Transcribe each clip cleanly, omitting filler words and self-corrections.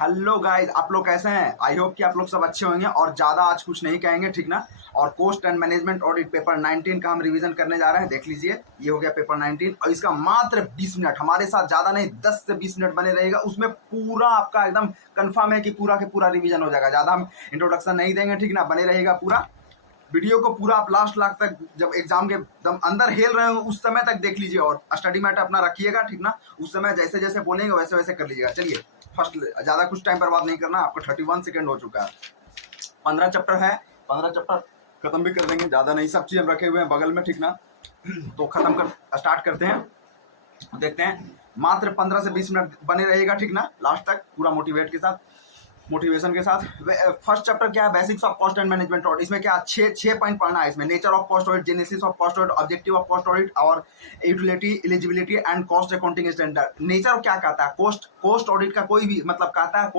Hello guys, आप लोग कैसे हैं? आई होप कि आप लोग सब अच्छे होंगे और ज़्यादा आज कुछ नहीं कहेंगे, ठीक ना। और cost and management audit paper 19 का हम रिवीजन करने जा रहे हैं। देख लीजिए, ये हो गया पेपर 19 और इसका मात्र 20 मिनट हमारे साथ, ज़्यादा नहीं 10 से 20 मिनट बने रहेगा। उसमें पूरा आपका एकदम कंफर्म है कि पूरा के पूरा रिवीजन हो जाएगा। ज़्यादा हम इंट्रोडक्शन नहीं देंगे, ठीक ना। बने रहेगा पूरा वीडियो को पूरा आप लास्ट तक, जब एग्जाम के दम अंदर हेल रहे हो उस समय तक देख लीजिए और स्टडी मैट अपना रखिएगा, ठीक ना। उस समय जैसे जैसे बोलेंगे वैसे वैसे कर लीजिएगा। चलिए फर्स्ट, ज़्यादा कुछ टाइम बर्बाद नहीं करना, आपका 31 सेकेंड हो चुका है। 15 चैप्टर है, 15 चैप्टर खत्म भी कर देंगे, ज़्यादा नहीं। सब चीज़ हम रखे हुए हैं बगल में, ठीक ना। तो खत्म कर स्टार्ट करते हैं, देखते हैं। मात्र 15 से 20 मिनट बने रहेगा, ठीक ना, लास्ट तक पूरा मोटिवेशन के साथ। फर्स्ट चैप्टर क्या है? Basics of cost and management audit. इसमें क्या छह पॉइंट पढ़ना है। इसमें nature of cost audit, genesis of cost audit, objective of cost audit और utility, eligibility and cost accounting standard. Nature क्या कहता है? कोस्ट ऑडिट का कोई भी मतलब कहता है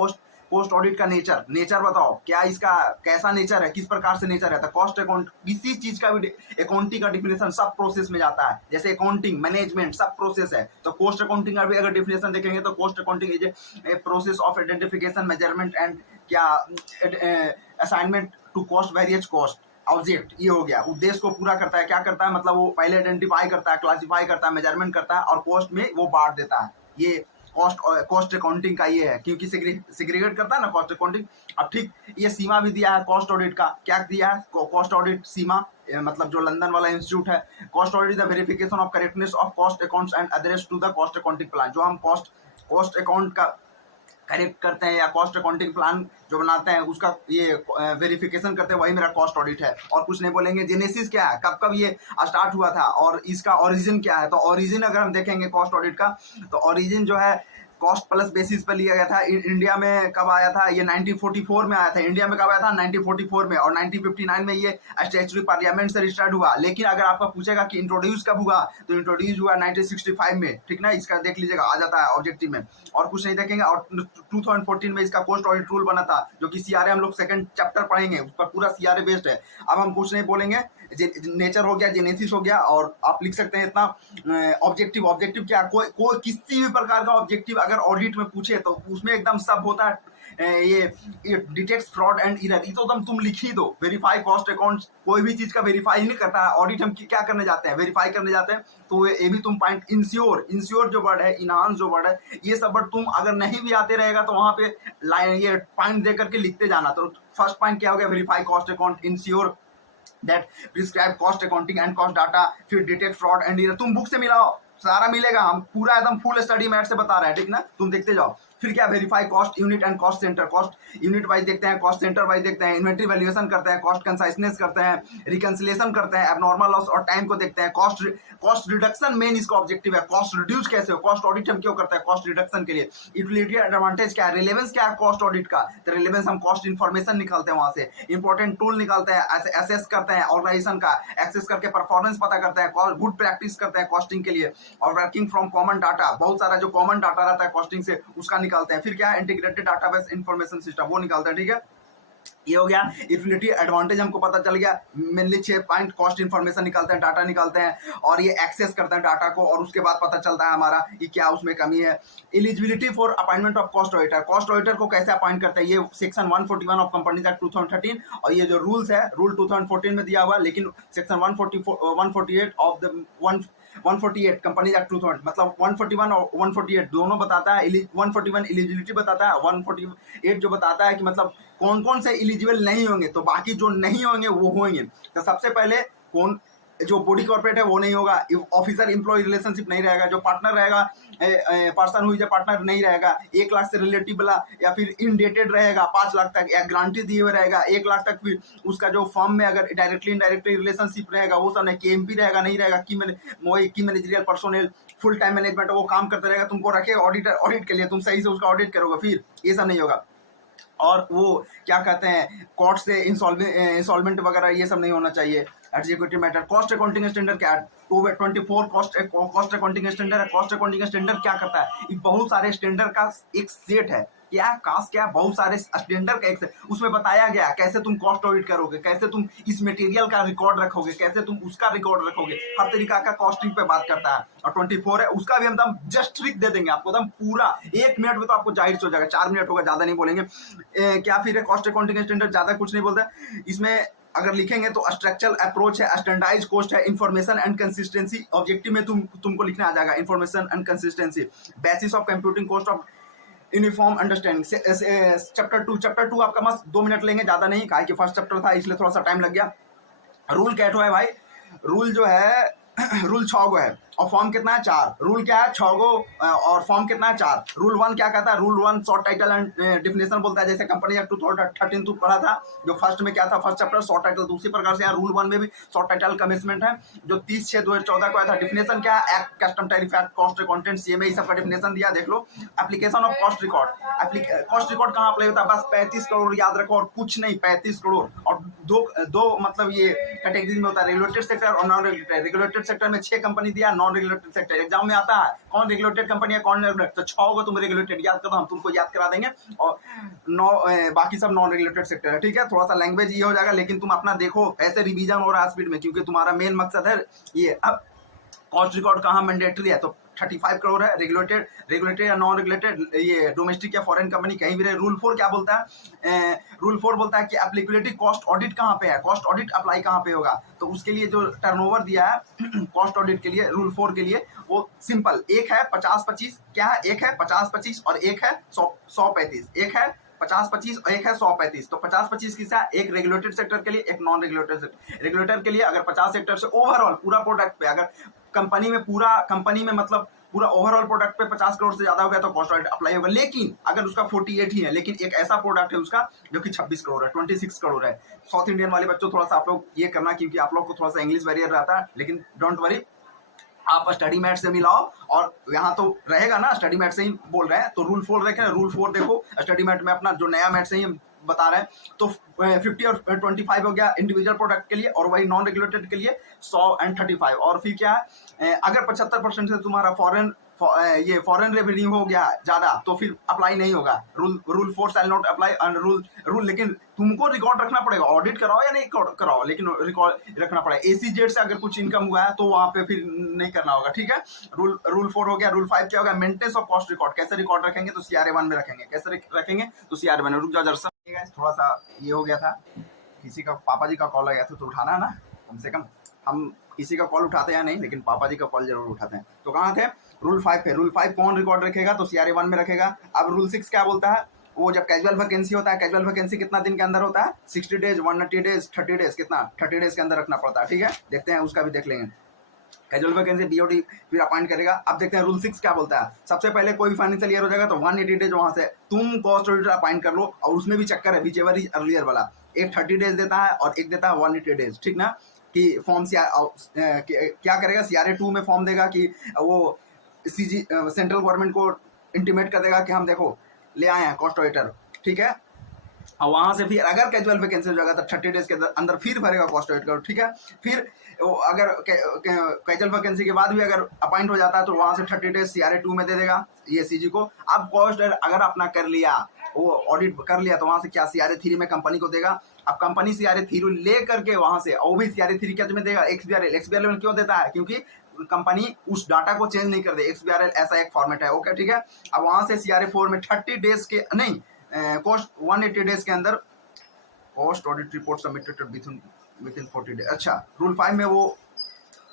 कोस्ट ऑडिट का नेचर बताओ, क्या इसका कैसा नेचर है, किस प्रकार से नेचर रहता है। कॉस्ट अकाउंट किसी चीज का भी अकाउंटिंग का डिफिनेशन सब प्रोसेस में जाता है। जैसे अकाउंटिंग, मैनेजमेंट सब प्रोसेस है, तो कोस्ट अकाउंटिंग का भी अगर डिफिनेशन देखेंगे तो cost accounting is a process of identification, measurement and क्या assignment to cost various cost object. ये हो गया, उद्देश्य को पूरा करता है। क्या करता है मतलब वो पहले आइडेंटिफाई करता है, क्लासिफाई करता है, मेजरमेंट करता है और कॉस्ट में वो बांट देता है। ये कॉस्ट अकाउंटिंग का ये है, क्योंकि सिग्रीगेट करता है ना कॉस्ट अकाउंटिंग। अब ठीक, ये सीमा भी दिया है कॉस्ट ऑडिट का। क्या दिया है? कॉस्ट ऑडिट सीमा, मतलब जो लंदन वाला इंस्टीट्यूट है। Cost audit the verification of correctness of cost accounts and adherence to the cost accounting plan. जो हम कॉस्ट अकाउंट का करेक्ट करते हैं या कॉस्ट अकाउंटिंग प्लान जो बनाते हैं उसका ये वेरिफिकेशन करते हैं, वही मेरा कॉस्ट ऑडिट है। और कुछ नहीं बोलेंगे। जेनेसिस क्या है, कब कब ये स्टार्ट हुआ था और इसका ओरिजिन क्या है। तो ओरिजिन अगर हम देखेंगे कॉस्ट ऑडिट का, तो ओरिजिन जो है कॉस्ट प्लस बेसिस पर लिया गया था। इंडिया में कब आया था? ये 1944 में आया था। इंडिया में कब आया था? 1944 में। और 1959 में ये स्टैट्यूटरी पार्लियामेंट से रजिस्टर्ड हुआ। लेकिन अगर आपका पूछेगा कि इंट्रोड्यूस कब हुआ, तो इंट्रोड्यूस हुआ 1965 में, ठीक ना। इसका देख लीजिएगा, आ जाता है ऑब्जेक्टिव में। और कुछ नहीं देखेंगे। और 2014 में इसका कॉस्ट ऑडिट रूल बना था, जो कि सीआरए हम लोग सेकंड चैप्टर पढ़ेंगे, उस पर पूरा सीआरए बेस्ड है। अब हम कुछ नहीं बोलेंगे। नेचर हो गया, जेनेसिस हो गया, और आप लिख सकते हैं इतना। ऑब्जेक्टिव क्या? कोई किसी भी प्रकार का ऑब्जेक्टिव अगर ऑडिट में पूछे तो उसमें एकदम सब होता है। ये डिटेक्ट्स फ्रॉड एंड एरर, ये तो तुम लिख ही दो। वेरीफाई कॉस्ट अकाउंट, कोई भी चीज का वेरीफाई नहीं करता है ऑडिट। हम क्या करने जाते हैं? वेरीफाई करने जाते हैं। तो ये भी तुम पॉइंट, इंश्योर जो वर्ड है, इनहांस जो वर्ड है, ये सब वर्ड तुम अगर नहीं भी आते रहेगा तो वहां पे लाइन ये पॉइंट दे करके लिखते जाना। तो फर्स्ट पॉइंट क्या हो गया? Verify cost account, ensure that prescribe cost accounting and cost data. फिर डिटेक्ट फ्रॉड एंड एरर, तुम बुक से मिलाओ, सारा मिलेगा। हम पूरा एकदम फुल स्टडी मैट से बता रहे हैं, ठीक ना। तुम देखते जाओ। फिर क्या? Verify cost unit and cost centre. Cost unit wise देखते हैं, कॉस्ट सेंटर वाइज देखते हैं, इन्वेंटरी वैल्यूएशन करते हैं, कॉस्ट कंसाइजनेस करते हैं, रिकंसिलिएशन करते हैं, एबनॉर्मल लॉस और टाइम को देखते हैं। कॉस्ट रिडक्शन मेन इसका ऑब्जेक्टिव है। कॉस्ट रिड्यूस कैसे हो? कॉस्ट ऑडिट हम क्यों करते हैं? कॉस्ट रिडक्शन के लिए। यूटिलिटी एडवांटेज क्या है? रिलेवेंस क्या है कॉस्ट ऑडिट का? तो रिलेवेंस हम कॉस्ट इन्फॉर्मेशन निकालते हैं, वहां से इंपॉर्टेंट टूल निकालते हैं, एसेस करते हैं ऑर्गेनाइजेशन का, एक्सेस करके परफॉर्मेंस पता करते हैं, गुड प्रैक्टिस करते हैं कॉस्टिंग के लिए। और वर्किंग फ्रॉम कॉमन डाटा, बहुत सारा जो कॉमन डाटा रहता है कॉस्टिंग से, उसका निकालते हैं। फिर क्या है? इंटीग्रेटेड डाटाबेस इंफॉर्मेशन सिस्टम, वो निकालते हैं, ठीक है। ये हो गया यूटिलिटी एडवांटेज, हमको पता चल गया। मेनली 6 पॉइंट, कॉस्ट इन्फॉर्मेशन निकालते हैं, डाटा निकालते हैं और ये एक्सेस करते हैं डाटा को, और उसके बाद पता चलता है हमारा कि क्या उसमें कमी है। Eligibility for appointment of cost auditor, cost auditor को कैसे अपॉइंट करते हैं? ये सेक्शन 141 ऑफ कंपनीज एक्ट 2013, और ये जो रूल्स है, रूल 2014 में दिया हुआ, लेकिन section 148 of the 148 companies act 2000, मतलब 141 और 148 दोनों बताता है। 141 एलिजिबिलिटी बताता है, 148 जो बताता है कि मतलब कौन कौन से एलिजिबल नहीं होंगे, तो बाकी जो नहीं होंगे वो होंगे। तो सबसे पहले कौन? जो बॉडी कॉर्पोरेट है वो नहीं होगा, ऑफिसर एम्प्लॉय रिलेशनशिप नहीं रहेगा, जो पार्टनर रहेगा, पर्सन हुई जो पार्टनर नहीं रहेगा, 1 लाख से रिलेटिव वाला, या फिर इनडेटेड रहेगा 5 लाख तक, या गारंटी दिए हुए रहेगा 1 लाख तक। फिर उसका जो फर्म में अगर डायरेक्टली इनडायरेक्टली रिलेशनशिप रहेगा वो सब नहीं, केएमपी रहेगा नहीं रहेगा, की managerial personnel, full time management, वो काम करते रहेगा, तुमको रखेगा ऑडिट के लिए, तुम सही से उसका ऑडिट करोगे। फिर ये सब नहीं होगा। और वो क्या कहते हैं, कोर्ट से इंसॉल्वेंट वगैरह ये सब नहीं होना चाहिए। Executive matter. Cost accounting standard क्या है? 24 कॉस्ट अकाउंटिंग स्टैंडर्ड है। कॉस्ट अकाउंटिंग स्टैंडर्ड क्या करता है? ये बहुत सारे स्टैंडर्ड का एक सेट है। क्या कास्ट क्या, बहुत सारे स्टैंडर्ड का एक सेट, उसमें बताया गया कैसे तुम कॉस्ट ऑडिट करोगे, कैसे तुम इस मटेरियल का रिकॉर्ड रखोगे, कैसे तुम उसका रिकॉर्ड रखोगे, हर तरीका का कॉस्टिंग पे बात करता है। और 24 है, उसका भी हम जस्ट ट्रिक दे देंगे आपको, एकदम पूरा 1 मिनट में तो आपको जाहिर से हो जाएगा। 4 मिनट होगा, ज्यादा नहीं बोलेंगे। क्या फिर है कॉस्ट अकाउंटिंग स्टैंडर्ड? ज्यादा कुछ नहीं बोलता इसमें। अगर लिखेंगे तो स्ट्रक्चरल अप्रोच है, स्टैंडर्डाइज कॉस्ट है, इंफॉर्मेशन एंड कंसिस्टेंसी। ऑब्जेक्टिव में तुमको लिखना आ जाएगा information and consistency, basis of computing cost of uniform understanding. Chapter 2 आपका मस्त 2 मिनट लेंगे, ज्यादा नहीं, काहे कि फर्स्ट चैप्टर था इसलिए थोड़ा सा टाइम लग गया। रूल क्या है भाई? रूल जो है रूल 6 गो है और फॉर्म कितना है? 4। रूल क्या है? 6 गो और फॉर्म कितना है? 4। रूल 1 क्या कहता है? Rule 1 short title and definition बोलता है, जैसे कंपनी एक्ट 2013 तू पढ़ा था, जो फर्स्ट में क्या था, फर्स्ट चैप्टर शॉर्ट टाइटल। दूसरी प्रकार से यहाँ रूल 1 में भी शॉर्ट टाइटल कमिटमेंट है, जो 30/6/2014 को आया था। डिफिनेशन क्या है? Act, custom tariff act, cost accountant, CMA, सब का डिफिनेशन दिया, देख लो। Application of cost record. Cost record कहाँ अप्लाई होता है? बस 35 करोड़ याद रखो और कुछ नहीं, 35 करोड़। और दो मतलब ये कैटेगरी में होता है, रेगुलेटेड सेक्टर और नॉन रेगुलेटेड। रेगुलेटेड सेक्टर में 6 कंपनी दिया, नॉन रेगुलेटेड सेक्टर एग्जाम में आता है कौन रेगुलेटेड कंपनी है कौन रेगुलेटेड, तो 6 को तुम रेगुलेटेड याद करो, हम तुमको याद करा देंगे। और बाकी सब नॉन रेगुलेटेड सेक्टर है, ठीक है। थोड़ा सा लैंग्वेज ये हो जाएगा, लेकिन तुम अपना देखो ऐसे रिवीजन हो रहा है स्पीड में, क्योंकि तुम्हारा मेन मकसद है ये। अब कॉस्ट रिकॉर्ड कहाँ मैंडेटरी है? तो 35 करोड़ है। रेगुलेटेड या नॉन रेगुलेटेड, ये डोमेस्टिक या फॉरेन कंपनी कहीं भी रहे। रूल 4 क्या बोलता है? रूल 4 बोलता है कि एप्लीकेबिलिटी कॉस्ट ऑडिट कहाँ पे है, कॉस्ट ऑडिट अप्लाई कहाँ पे होगा। तो उसके लिए जो टर्नओवर दिया है कॉस्ट ऑडिट के लिए, रूल 4 के लिए, वो सिंपल, एक है 50-25, क्या है? एक है 50-25 और एक है 100-35। एक है 50-25 और एक है 100-35। तो 50-25 किसका? एक रेगुलेटेड सेक्टर के लिए, एक नॉन रेगुलेटेड सेक्टर। रेगुलेटर के लिए अगर 50 सेक्टर से ओवरऑल पूरा प्रोडक्ट पे, अगर कंपनी में मतलब पूरा ओवरऑल प्रोडक्ट पे 50 करोड़ से ज्यादा हो गया तो कॉस्ट ऑडिट अप्लाई होगा। लेकिन अगर उसका 48 ही है, लेकिन एक ऐसा प्रोडक्ट है उसका जो कि 26 करोड़ है, 26 करोड़ है। साउथ इंडियन वाले बच्चों थोड़ा सा आप लोग ये करना, क्योंकि आप लोग को थोड़ा सा इंग्लिश बैरियर रहता है, लेकिन डोंट वरी, आप स्टडी मैट से मिलाओ। और यहाँ तो रहेगा ना, स्टडी मैट से ही बोल रहे हैं, तो रूल 4 देखें, रूल 4 देखो स्टडी मैट में अपना, जो नया मैट से ही बता रहे हैं। तो 50 और 25 हो गया इंडिविजुअल प्रोडक्ट के लिए, और वही नॉन रेगुलेटेड के लिए 100 और 35। और फिर क्या है, अगर 75% से तुम्हारा फॉरेन रेवेन्यू हो गया ज्यादा, तो फिर अप्लाई नहीं होगा। Rule 4 shall not apply. Rule लेकिन तुमको रिकॉर्ड रखना पड़ेगा, ऑडिट कराओ या नहीं कराओ, लेकिन रिकॉर्ड रखना पड़ेगा। एसीजेड से अगर कुछ इनकम हुआ है तो वहां पे फिर नहीं करना होगा, ठीक है। रूल 4 हो गया। रूल 5 क्या होगा? Maintenance of cost record. कैसे रिकॉर्ड रखेंगे? तो CRA 1 में रखेंगे। कैसे रखेंगे? तो CRA 1 में। रुक जाओ जरा, थोड़ा सा ये हो गया था, किसी का पापा जी का कॉल आ गया था, तो उठाना है ना, कम से कम। हम किसी का कॉल उठाते हैं नहीं, लेकिन पापा जी का कॉल जरूर उठाते हैं। तो कहाँ थे? रूल 5 पे। रूल 5 कौन रिकॉर्ड रखेगा? तो CRA 1 में रखेगा। अब रूल 6 क्या बोलता है? वो जब कैजुअल वैकेंसी होता है, कैजुअल वैकेंसी कितना दिन के अंदर होता है? 60 डेज, 180 डेज, 30 डेज, कितना? 30 डेज के अंदर रखना पड़ता है, ठीक है। देखते हैं, उसका भी देख लेंगे। कैजुअल वैकेंसी BOD फिर अपॉइंट करेगा। अब देखते हैं रूल 6 क्या बोलता है। सबसे पहले कोई फाइनेंशियल ईयर हो जाएगा तो 180 डेज वहां से तुम कॉस्ट ऑडिटर अपॉइंट कर लो। और उसमें भी चक्कर है, विचएवर इज अर्लियर वाला, एक 30 डेज देता है और एक देता है 180 डेज, ठीक ना। कि फॉर्म क्या करेगा? CRA 2 में फॉर्म देगा कि वो सेंट्रल गवर्नमेंट को इंटीमेट कर देगा कि हम देखो ले आए हैं कॉस्ट ऑडिटर, ठीक है। और वहां से फिर अगर कैजुअल वैकेंसी हो जाएगा तो 30 डेज के अंदर फिर भरेगा कॉस्ट ऑडिट, ठीक है। फिर अगर कैजुअल वैकेंसी के बाद भी अगर अपॉइंट हो जाता है तो वहां से 30 डेज CRA 2 में दे देगा ये CG को। अब कॉस्ट अगर अपना कर लिया, वो ऑडिट कर लिया, तो वहां से क्या CRA 3 में कंपनी को देगा। अब कंपनी CRA 3 ले करके वहां से, वो भी CRA 3 क्या तुम्हें देगा? XBRL में क्यों देता है? क्योंकि कंपनी उस डाटा को चेंज नहीं कर दे। XBRL ऐसा एक फॉर्मेट है, ओके, ठीक है। अब वहां से CRA 4 में 30 डेज के नहीं, कॉस्ट 180 डेज के अंदर cost audit report submitted with in 40 days. अच्छा, रूल 5 में वो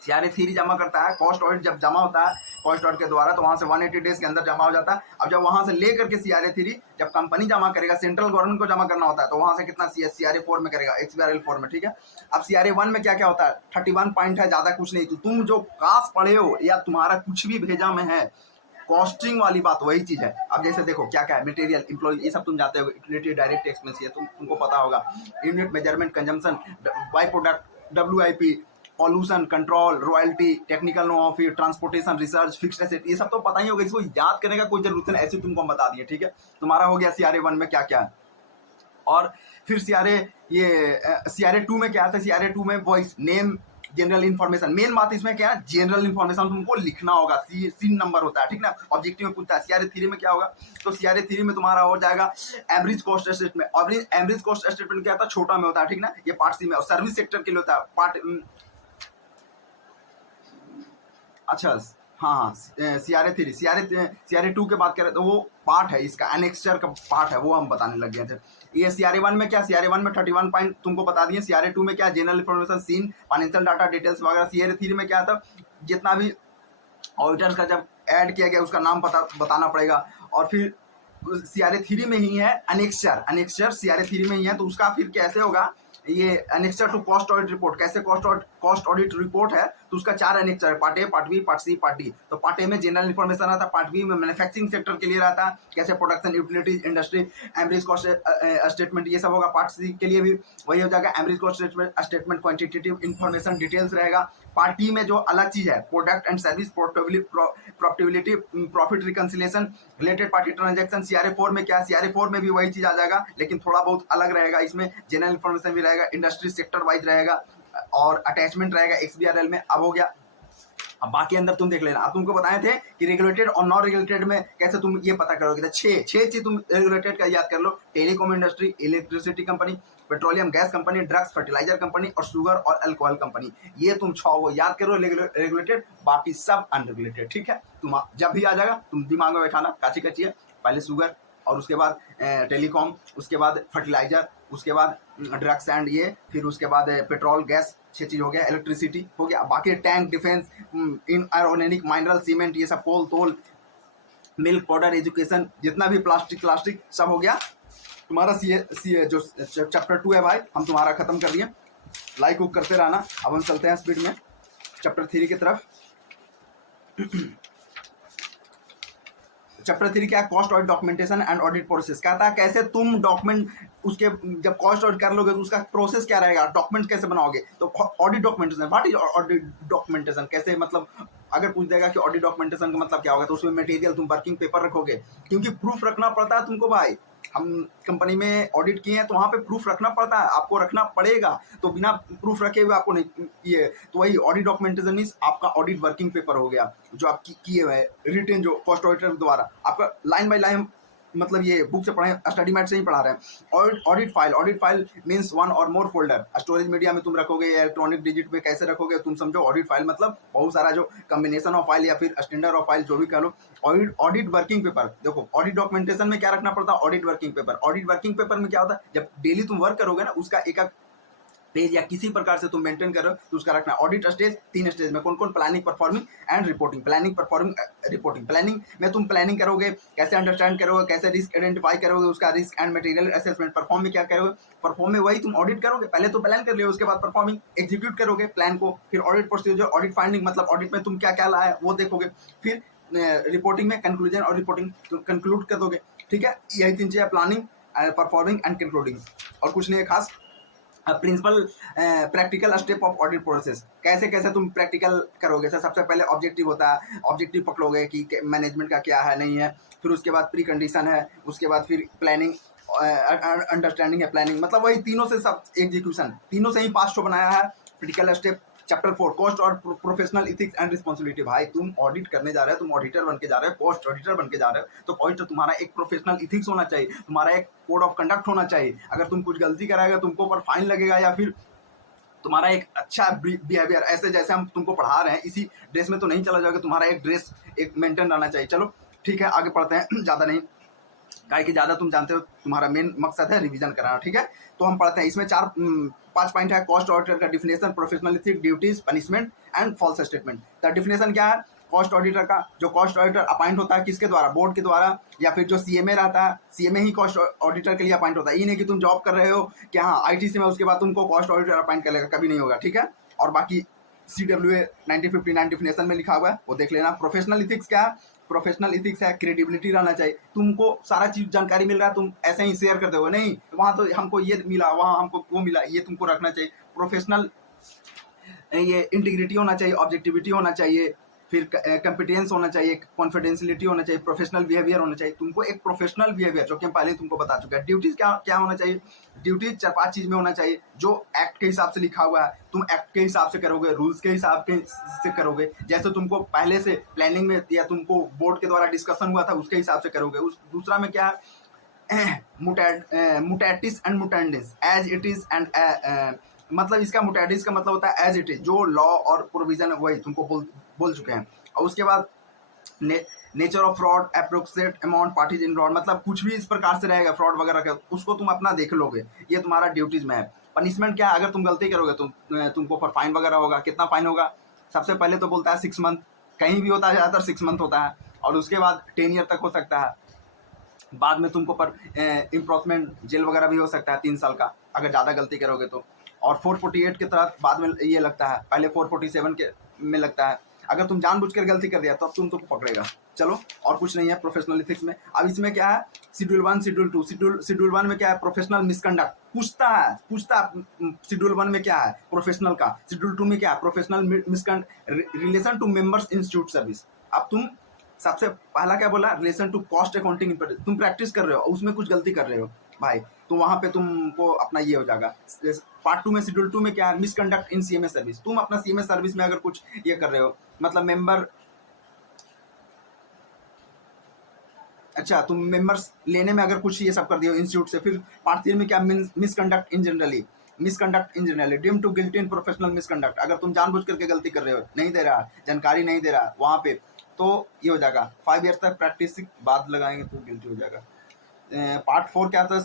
CRA 3 जमा करता है। कॉस्ट ऑडिट जब जमा होता है कॉस्ट ऑडिट के द्वारा, तो वहां से 180 डेज के अंदर जमा हो जाता है। अब जब वहां से लेकर के CRA 3 जब कंपनी जमा करेगा, सेंट्रल गवर्नमेंट को जमा करना होता है, तो वहां से कितना CRA 4 में करेगा, XBRL 4 में, ठीक है। अब CRA 1 में क्या क्या होता है? 31 पॉइंट है, ज्यादा कुछ नहीं। तो तुम जो कास पढ़े हो या तुम्हारा कुछ भी भेजा में है, कॉस्टिंग वाली बात वही चीज है। अब जैसे देखो क्या क्या है, मटेरियल, एम्प्लॉय, ये सब तुम जाते हो, यूटिलिटी, डायरेक्ट एक्सपेंस, ये तुमको पता होगा। Unit measurement, consumption, by product, WIP, pollution control, royalty, technical know of, transportation, research, fixed asset, ये सब तो पता ही होगा। इसको याद करने का कोई जरूरत नहीं, ऐसे तुमको हम बता दिए, ठीक है। तुम्हारा हो गया CRA 1 में क्या क्या है। और फिर CRA 2 में क्या आता है, CRA 2 में voice name general information. Main बात इसमें क्या है, जनरल इन्फॉर्मेशन तुमको लिखना होगा, सीन नंबर होता है, ठीक ना, ऑब्जेक्टिव में पूछता है। CRA 3 में क्या होगा, तो CRA 3 में तुम्हारा हो जाएगा average cost statement. Average cost statement क्या होता है, छोटा में होता है, ठीक ना, ये पार्ट सी में। और सर्विस सेक्टर के लिए होता है पार्ट, अच्छा हाँ, CRA 2 के बात करें तो वो पार्ट है, इसका एनेक्सचर का पार्ट है, वो हम बताने लग गए थे। ये CRA 1 में क्या, CRA 1 में 31 पॉइंट तुमको बता दिए। CRA 2 में क्या, जनरल इन्फॉर्मेशन, सीन, फाइनेंशियल डाटा डिटेल्स वगैरह। CRA 3 में क्या था, जितना भी ऑडिटर्स का जब ऐड किया गया उसका नाम बताना पड़ेगा। और फिर CRA 3 में ही है अनेक्सचर CRA 3 में ही है, तो उसका फिर कैसे होगा, ये annexure two cost audit report. कैसे कॉस्ट ऑडिट रिपोर्ट है, तो उसका 4 अनेक्सचर है, part A, part B, part C, part D. तो पार्ट ए में जनरल इन्फॉर्मेशन रहता है, पार्ट बी में मैन्युफैक्चरिंग सेक्टर के लिए रहता है, कैसे production, utilities, industry, average cost statement, ये सब होगा। पार्ट सी के लिए भी वही हो जाएगा, average cost statement, quantitative information, details रहेगा। पार्ट डी में जो अलग चीज है, product and service profitability, profit reconciliation, related party transaction. CRA 4 में क्या, CRA 4 में भी वही चीज आ जाएगा, लेकिन थोड़ा बहुत अलग रहेगा, इसमें जनरल इन्फॉर्मेशन भी रहेगा, इंडस्ट्री सेक्टर वाइज रहेगा, और अटैचमेंट रहेगा XBRL में। अब हो गया, अब बाकी अंदर तुम देख लेना। अब तुमको बताए थे कि रेगुलेटेड और नॉन रेगुलेटेड में कैसे तुम ये पता करोगे, तो छह चीज तुम रेगुलेटेड का याद कर लो। Telecom industry, electricity company, petroleum gas company, drugs fertilizer company और शुगर और अल्कोहल कंपनी। ये तुम 6 को याद करो रेगुलेटेड, बाकी सब अनरेगुलेटेड, ठीक है। तुम जब भी आ जाएगा तुम दिमाग में बैठाना काची कच्ची है, पहले शुगर, और उसके बाद टेलीकॉम, उसके बाद फर्टिलाइजर, उसके बाद ड्रग्स एंड ये, फिर उसके बाद पेट्रोल गैस, 6 चीज हो गया, इलेक्ट्रिसिटी हो गया, बाकी टैंक, डिफेंस, इनऑर्गेनिक, माइनरल, सीमेंट, ये सब, पोल तोल, मिल्क पाउडर, एजुकेशन, जितना भी प्लास्टिक सब हो गया तुम्हारा। जो चैप्टर 2 है भाई, हम तुम्हारा खत्म कर दिए। लाइक उक करते रहना। अब हम चलते हैं स्पीड में चैप्टर 3 की तरफ। चैप्टर 3 क्या है, cost audit documentation and audit process. कहता है कैसे तुम डॉक्यूमेंट, उसके जब कॉस्ट ऑडिट कर लोगे तो उसका प्रोसेस क्या रहेगा, डॉक्यूमेंट कैसे बनाओगे। तो audit documentation, what is audit documentation, कैसे, मतलब अगर पूछ देगा कि ऑडिट डॉक्यूमेंटेशन का मतलब क्या होगा, तो उसमें मटेरियल तुम वर्किंग पेपर रखोगे, क्योंकि प्रूफ रखना पड़ता है तुमको भाई। हम कंपनी में ऑडिट किए हैं तो वहाँ पे प्रूफ रखना पड़ता है, आपको रखना पड़ेगा, तो बिना प्रूफ रखे हुए आपको नहीं ये, तो वही ऑडिट डॉक्यूमेंटेशन मीन्स आपका ऑडिट वर्किंग पेपर हो गया, जो आप किए हुए रिटेन, जो कॉस्ट ऑडिटर द्वारा आपका लाइन बाय लाइन, मतलब ये बुक से पढ़े, स्टडी मैट से ही पढ़ा रहे हैं। ऑडिट फाइल मीन्स 1 और मोर फोल्डर, स्टोरेज मीडिया में तुम रखोगे, इलेक्ट्रॉनिक डिजिट में कैसे रखोगे तुम समझो। ऑडिट फाइल मतलब बहुत सारा जो कम्बिनेशन ऑफ फाइल या फिर स्टैंडर्ड ऑफ फाइल, जो भी कह लो। ऑडिट वर्किंग पेपर, देखो ऑडिट डॉक्यूमेंटेशन में क्या रखना पड़ता है, audit working paper. Audit working paper में क्या होता है, जब डेली तुम वर्क करोगे ना, उसका एक पेज या किसी प्रकार से तुम मेंटेन कर रहे हो, तो उसका रखना ऑडिट स्टेज। 3 स्टेज में कौन कौन, planning, performing and reporting. Planning, performing, reporting. Planning में तुम प्लानिंग करोगे, कैसे अंडरस्टैंड करोगे, कैसे रिस्क आइडेंटिफाई करोगे, उसका risk and material assessment. Perform में क्या करोगे, परफॉर्म में वही तुम ऑडिट करोगे, पहले तो प्लान कर लियो, उसके बाद परफॉर्मिंग, एग्जीक्यूट करोगे प्लान को। फिर ऑडिट प्रोसीजर, ऑडिट फाइंडिंग, मतलब ऑडिट में तुम क्या क्या लाए वो देखोगे। फिर रिपोर्टिंग में कंक्लूजन और रिपोर्टिंग कंक्लूड कर दोगे, ठीक है। यही 3 चीज़ है, प्लानिंग, परफॉर्मिंग एंड कंक्लूडिंग, और कुछ नहीं है खास। Principal practical step of audit process, कैसे कैसे तुम प्रैक्टिकल करोगे। तो सबसे पहले ऑब्जेक्टिव होता है, ऑब्जेक्टिव पकड़ोगे कि मैनेजमेंट का क्या है नहीं है। फिर उसके बाद प्री कंडीशन है, उसके बाद फिर प्लानिंग, अंडरस्टैंडिंग है, प्लानिंग, मतलब वही तीनों से सब एग्जीक्यूशन, तीनों से ही 5 शो बनाया है। क्रिटिकल स्टेप चैप्टर 4 कॉस्ट और प्रोफेशनल इथिक्स एंड रिस्पॉन्सिबिलिटी। भाई तुम ऑडिट करने जा रहे हो, तुम ऑडिटर बन के जा रहे हो, कॉस्ट ऑडिटर बन के जा रहे हो, तो ऑडिटर तुम्हारा एक प्रोफेशनल इथिक्स होना चाहिए, तुम्हारा एक कोड ऑफ कंडक्ट होना चाहिए। अगर तुम कुछ गलती कराएगा तुमको ऊपर फाइन लगेगा, या फिर तुम्हारा एक अच्छा बिहेवियर, ऐसे जैसे हम तुमको पढ़ा रहे हैं इसी ड्रेस में तो नहीं चला जाओगे, तुम्हारा एक ड्रेस एक मेंटेन रहना चाहिए। चलो ठीक है, आगे पढ़ते हैं, ज़्यादा नहीं, काहे कि ज़्यादा तुम जानते हो तुम्हारा मेन मकसद है रिवीजन कराना, ठीक है। तो हम पढ़ते हैं, इसमें 5 पॉइंट है। कॉस्ट ऑडिटर का definition, professional ethics, duties, punishment and false statement. तो डिफिनेशन क्या है, कॉस्ट ऑडिटर का, जो कॉस्ट ऑडिटर अपॉइंट होता है किसके द्वारा, बोर्ड के द्वारा, या फिर जो CMA रहता है, CMA ही कॉस्ट ऑडिटर के लिए अपॉइंट होता है। ये नहीं कि तुम जॉब कर रहे हो कि हाँ ITC में, उसके बाद तुमको कॉस्ट ऑडिटर अपॉइंट कर लेगा, कभी नहीं होगा, ठीक है। और बाकी CWA 1959 डिफिनेशन में लिखा हुआ है, वो देख लेना। प्रोफेशनल इथिक्स क्या है, प्रोफेशनल इथिक्स है क्रेडिबिलिटी रहना चाहिए, तुमको सारा चीज जानकारी मिल रहा है, तुम ऐसे ही शेयर कर दोगे नहीं, वहाँ तो हमको ये मिला, वहाँ हमको वो मिला, ये तुमको रखना चाहिए। प्रोफेशनल ये इंटीग्रिटी होना चाहिए, ऑब्जेक्टिविटी होना चाहिए, फिर कंपिटेंस होना चाहिए, कॉन्फिडेंशियलिटी होना चाहिए, प्रोफेशनल बिहेवियर होना चाहिए। तुमको एक प्रोफेशनल बिहेवियर, जो कि हम पहले ही तुमको बता चुके हैं। ड्यूटीज क्या क्या होना चाहिए? ड्यूटीज 4-5 चीज में होना चाहिए, जो एक्ट के हिसाब से लिखा हुआ है, तुम एक्ट के हिसाब से करोगे, रूल्स के हिसाब से करोगे। जैसे तुमको पहले से प्लानिंग में या तुमको बोर्ड के द्वारा डिस्कशन हुआ था, उसके हिसाब से करोगे। उस दूसरा में क्या है, mutatis and mutandis, as it is and मतलब इसका मुटैटिस का मतलब होता है एज इट इज, जो लॉ और प्रोविजन वही तुमको बोल चुके हैं। और उसके बाद nature of fraud, approximate amount parties involved, मतलब कुछ भी इस प्रकार से रहेगा फ्रॉड वगैरह का, उसको तुम अपना देख लोगे। ये तुम्हारा ड्यूटीज में है। पनिशमेंट क्या है? अगर तुम गलती करोगे तो तुमको पर फाइन वगैरह होगा। कितना फाइन होगा? सबसे पहले तो बोलता है 6 मंथ, कहीं भी होता है ज़्यादातर 6 मंथ होता है, और उसके बाद 10 ईयर तक हो सकता है। बाद में तुमको पर इम्प्रोचमेंट जेल वगैरह भी हो सकता है 3 साल का, अगर ज़्यादा गलती करोगे तो। और 448 के तहत बाद में ये लगता है, पहले 447 के में लगता है। अगर तुम जानबूझकर गलती कर दिया तब तुमको पकड़ेगा। चलो, और कुछ नहीं है प्रोफेशनल एथिक्स में। अब इसमें क्या है, शेड्यूल 1, शेड्यूल 2। शेड्यूल 1 में क्या है? प्रोफेशनल मिसकंडक्ट पूछता है शेड्यूल 1 में क्या है प्रोफेशनल का। शेड्यूल 2 में क्या है? Professional misconduct relation to members institute service. अब तुम सबसे पहला क्या बोला? Relation to cost accounting. तुम प्रैक्टिस कर रहे हो, उसमें कुछ गलती कर रहे हो भाई, तो वहां पे तुमको अपना ये हो जाएगा। पार्ट 2 में, शेड्यूल 2 में क्या है? मिसकंडक्ट इन सीएमएस सर्विस। तुम अपना सीएमएस सर्विस में अगर कुछ ये कर रहे हो, मतलब मेंबर, अच्छा तुम मेंबर्स लेने में अगर कुछ ये सब कर दियो इंस्टीट्यूट से। फिर पार्ट 3 में क्या? Misconduct in generally deem to guilty in professional misconduct. अगर तुम जानबूझ करके गलती कर रहे हो, नहीं दे रहा, जानकारी नहीं दे रहा वहां पे, तो ये हो जाएगा 5 ईयर तक प्रैक्टिस बाद लगाएंगे तो गिल्टी हो जाएगा। पार्ट 4 क्या था?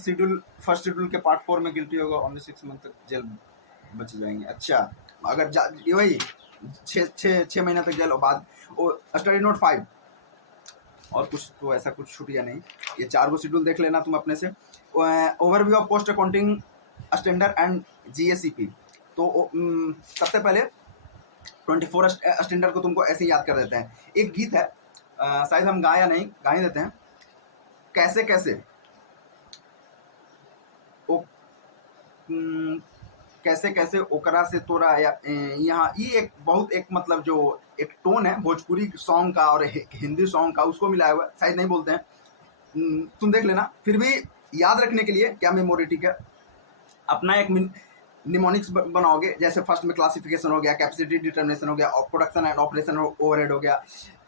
फर्स्ट शेड्यूल के पार्ट 4 में गिल्टी होगा, ओनली 6 मंथ तक जेल बच जाएंगे। अच्छा, अगर वही 6 महीने तक जेल, और बाद स्टडी नोट 5, और कुछ तो ऐसा कुछ छूट या नहीं। ये 4 गो शेड्यूल देख लेना तुम अपने से। Overview of cost accounting standard and GSEP. तो सबसे पहले 24 स्टैंडर्ड को तुमको ऐसे याद कर देते हैं। एक गीत है, शायद हम गाया नहीं, गा ही देते हैं। कैसे कैसे ओ कैसे कैसे ओकरा से तोरा यहाँ, ये एक बहुत एक मतलब जो एक टोन है भोजपुरी सॉन्ग का और हिंदी सॉन्ग का, उसको मिलाया हुआ, शायद नहीं बोलते हैं। तुम देख लेना। फिर भी याद रखने के लिए क्या मेमोरी, ठीक है, अपना एक निमोनिक्स बनाओगे। जैसे फर्स्ट में क्लासिफिकेशन हो गया, कैपेसिटी डिटर्मिनेशन हो गया, प्रोडक्शन एंड ऑपरेशन ओवरहेड हो गया,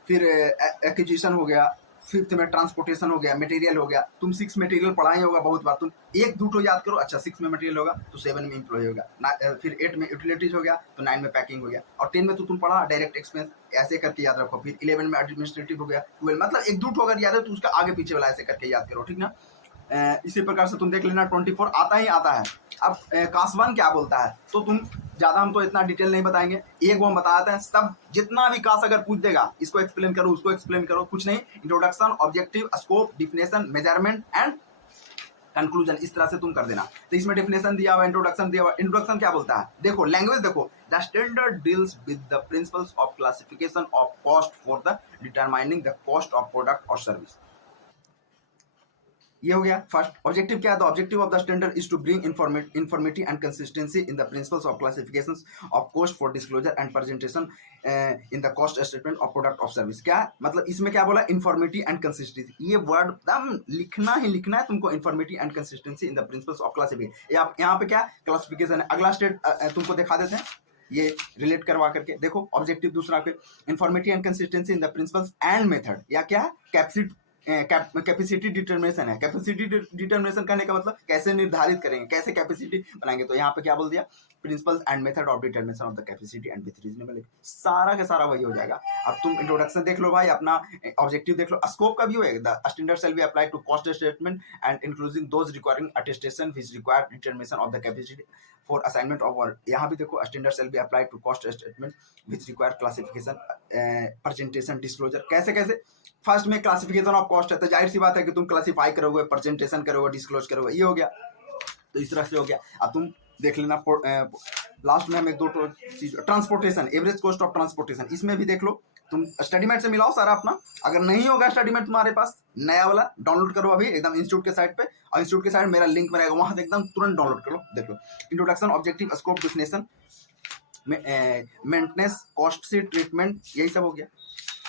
फिर एक्विजिशन हो गया, 5th में ट्रांसपोर्टेशन हो गया, मटेरियल हो गया। तुम 6 मटेरियल पढ़ा ही होगा बहुत बार, तुम 1-2 तो याद करो। अच्छा, 6 में मटेरियल होगा तो 7 में एम्प्लॉय होगा, फिर 8 में यूटिलिटीज हो गया तो 9 में पैकिंग हो गया, और 10 में तो तुम पढ़ा डायरेक्ट एक्सपेंस, ऐसे करके याद रखो। फिर 11 में एडमिनिस्ट्रेटिव हो गया, 12 मतलब 1-2 तो अगर याद है तो उसका आगे पीछे वाला ऐसे करके याद करो, ठीक ना। इसी प्रकार से तुम देख लेना 24 आता ही आता है। अब कास 1 क्या बोलता है, तो तुम ज़्यादा हम तो इतना डिटेल नहीं बताएंगे, एक वो हम बताते हैं। सब जितना भी कास अगर पूछ देगा, इसको एक्सप्लेन करो, उसको एक्सप्लेन करो, कुछ नहीं। Introduction, objective, scope, definition, measurement and conclusion, इस तरह से तुम कर देना। तो इसमें डिफिनेशन दिया हुआ, इंट्रोडक्शन दिया हुआ। इंट्रोडक्शन क्या बोलता है? देखो लैंग्वेज देखो, the standard deals with the principles of classification of cost for the determining the cost of product और सर्विस। ये हो गया फर्स्ट। ऑब्जेक्टिव क्या है? The objective of the standard is to bring informative and consistency in the principles of classifications of cost for disclosure and presentation in the cost statement of product of service. क्या मतलब इसमें क्या बोला? Informative and consistency. ये word एकदम लिखना ही लिखना है तुमको, informative and consistency in the principles of classification. यहाँ पे क्या क्लासिफिकेशन है। अगला स्टेट तुमको दिखा देते हैं, ये रिलेट करवा करके देखो। ऑब्जेक्टिव दूसरा पे informative and consistency in the principles and method, या क्या है? कैपेसिटी डिटर्मिनेशन है। कैपेसिटी डिटर्मिनेशन करने का मतलब कैसे निर्धारित करेंगे, कैसे कैपेसिटी बनाएंगे। तो यहाँ पे क्या बोल दिया? Principles and method of determination of the capacity and with reasonable, सारा का सारा वही हो जाएगा। अब तुम इंट्रोडक्शन देख लो भाई, अपना ऑब्जेक्टिव देख लो, स्कोप का भी होगा। The standard shall be applied to cost statement and including those requiring attestation which require determination of the capacity for assignment of work. यहाँ भी देखो, standard shall be applied to cost statement which require classification, presentation, disclosure. कैसे कैसे? First में classification of cost है, तो जाहिर सी बात है कि तुम क्लासिफाई करोगे, प्रेजेंटेशन करोगे, डिस्क्लोज करोगे, ये हो गया। तो इस तरह से हो गया। अब तुम देख लेना लास्ट में हम 1-2 चीज, transportation, average cost of transportation, इसमें भी देख लो। तुम स्टडीमेट से मिलाओ सारा अपना। अगर नहीं होगा स्टडीमेट तुम्हारे पास, नया वाला डाउनलोड करो अभी एकदम इंस्टीट्यूट के साइट पे, और इंस्टीट्यूट के साइट मेरा लिंक में रहेगा, वहां से एकदम तुरंत डाउनलोड कर लो, देख लो। Introduction, objective, scope, definition, maintenance, cost C treatment, यही सब हो गया।